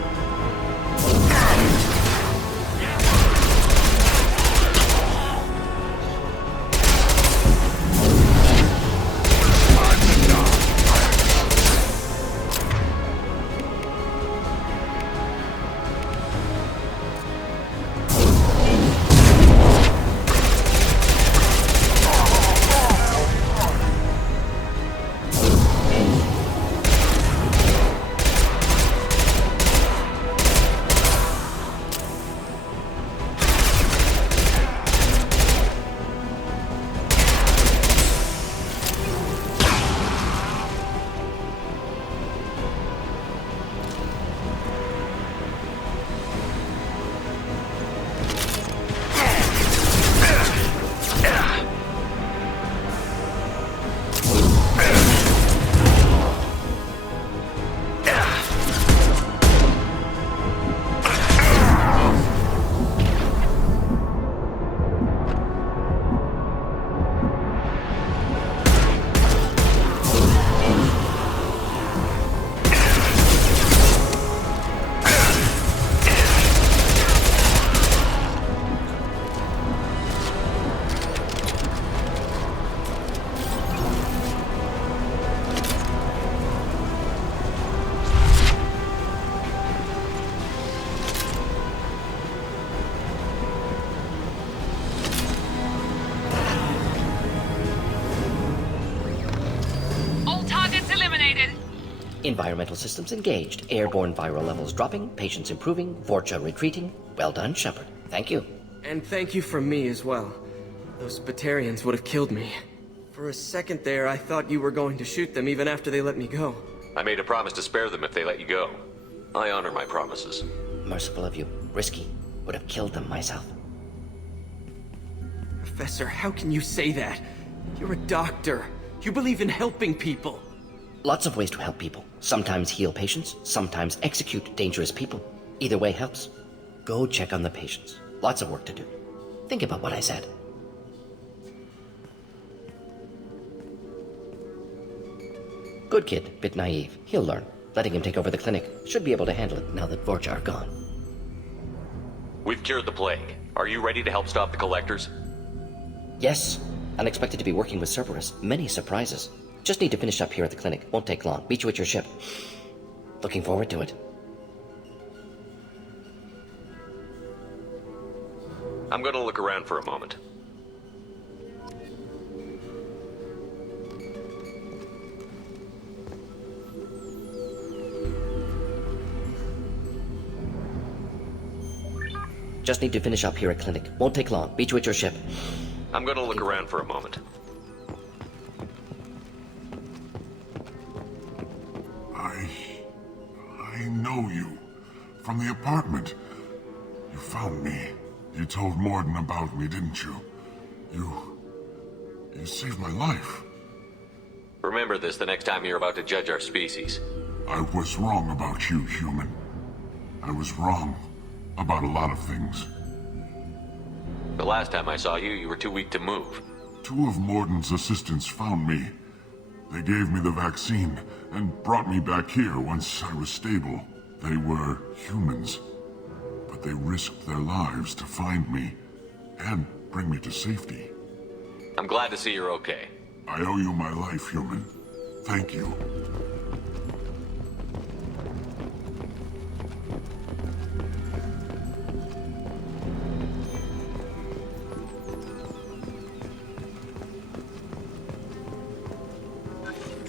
Environmental systems engaged. Airborne viral levels dropping. Patients improving. Vorcha retreating. Well done, Shepard. Thank you. And thank you from me as well. Those Batarians would have killed me. For a second there, I thought you were going to shoot them even after they let me go. I made a promise to spare them if they let you go. I honor my promises. Merciful of you. Risky. Would have killed them myself. Professor, how can you say that? You're a doctor. You believe in helping people. Lots of ways to help people. Sometimes heal patients, sometimes execute dangerous people. Either way helps. Go check on the patients. Lots of work to do. Think about what I said. Good kid, bit naive. He'll learn. Letting him take over the clinic. Should be able to handle it now that Vorcha are gone. We've cured the plague. Are you ready to help stop the collectors? Yes. Unexpected to be working with Cerberus. Many surprises. Just need to finish up here at the clinic. Won't take long. Meet you at your ship. Looking forward to it. I'm gonna look around for a moment. Just need to finish up here at clinic. Won't take long. Meet you at your ship. I'm gonna look around for a moment. I know you. From the apartment. You found me. You told Morden about me, didn't you? You saved my life. Remember this the next time you're about to judge our species. I was wrong about you, human. I was wrong about a lot of things. The last time I saw you, you were too weak to move. 2 of Morden's assistants found me. They gave me the vaccine and brought me back here once I was stable. They were humans, but they risked their lives to find me and bring me to safety. I'm glad to see you're okay. I owe you my life, human. Thank you.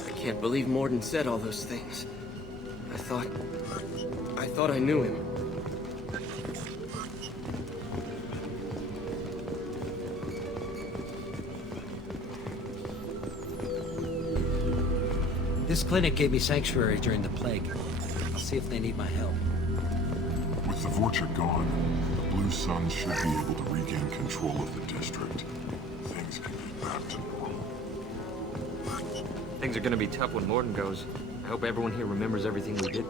I can't believe Morden said all those things. I thought I knew him. This clinic gave me sanctuary during the plague. I'll see if they need my help. With the Vorcha gone, the Blue Suns should be able to regain control of the district. Things can get back to normal. Things are gonna be tough when Morden goes. I hope everyone here remembers everything we did.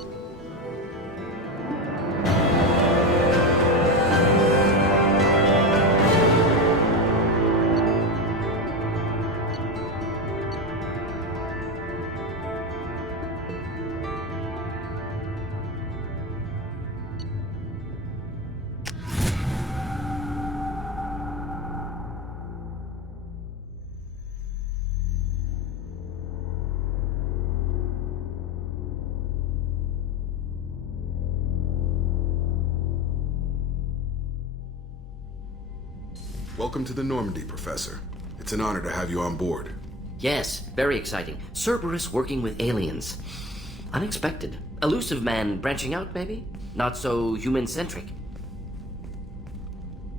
Welcome to the Normandy, Professor. It's an honor to have you on board. Yes, very exciting. Cerberus working with aliens. Unexpected. Elusive man branching out, maybe? Not so human-centric.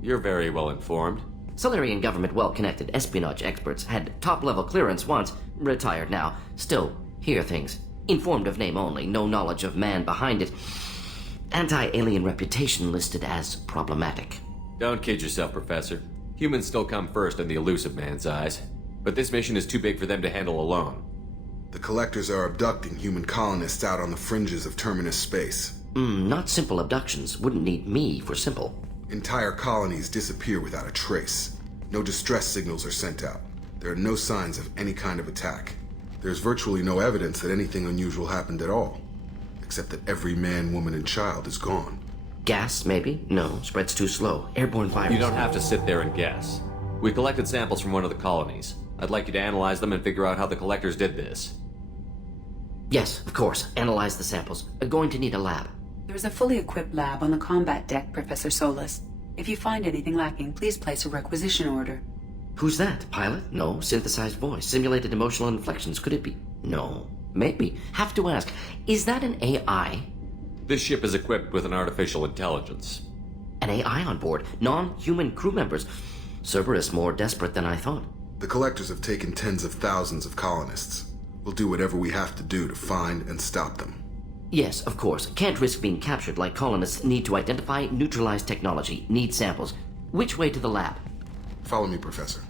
You're very well informed. Solarian government well-connected espionage experts had top-level clearance once, retired now. Still, hear things. Informed of name only, no knowledge of man behind it. Anti-alien reputation listed as problematic. Don't kid yourself, Professor. Humans still come first in the elusive man's eyes. But this mission is too big for them to handle alone. The Collectors are abducting human colonists out on the fringes of Terminus space. Not simple abductions. Wouldn't need me for simple. Entire colonies disappear without a trace. No distress signals are sent out. There are no signs of any kind of attack. There's virtually no evidence that anything unusual happened at all. Except that every man, woman, and child is gone. Gas, maybe? No, spreads too slow. Airborne virus. You don't have to sit there and guess. We collected samples from one of the colonies. I'd like you to analyze them and figure out how the Collectors did this. Yes, of course. Analyze the samples. Going to need a lab. There is a fully equipped lab on the combat deck, Professor Solis. If you find anything lacking, please place a requisition order. Who's that? Pilot? No. Synthesized voice. Simulated emotional inflections. Could it be? No. Maybe. Have to ask, is that an AI? This ship is equipped with an artificial intelligence. An AI on board? Non-human crew members? Cerberus more desperate than I thought. The Collectors have taken tens of thousands of colonists. We'll do whatever we have to do to find and stop them. Yes, of course. Can't risk being captured like colonists need to identify, neutralize technology, need samples. Which way to the lab? Follow me, Professor.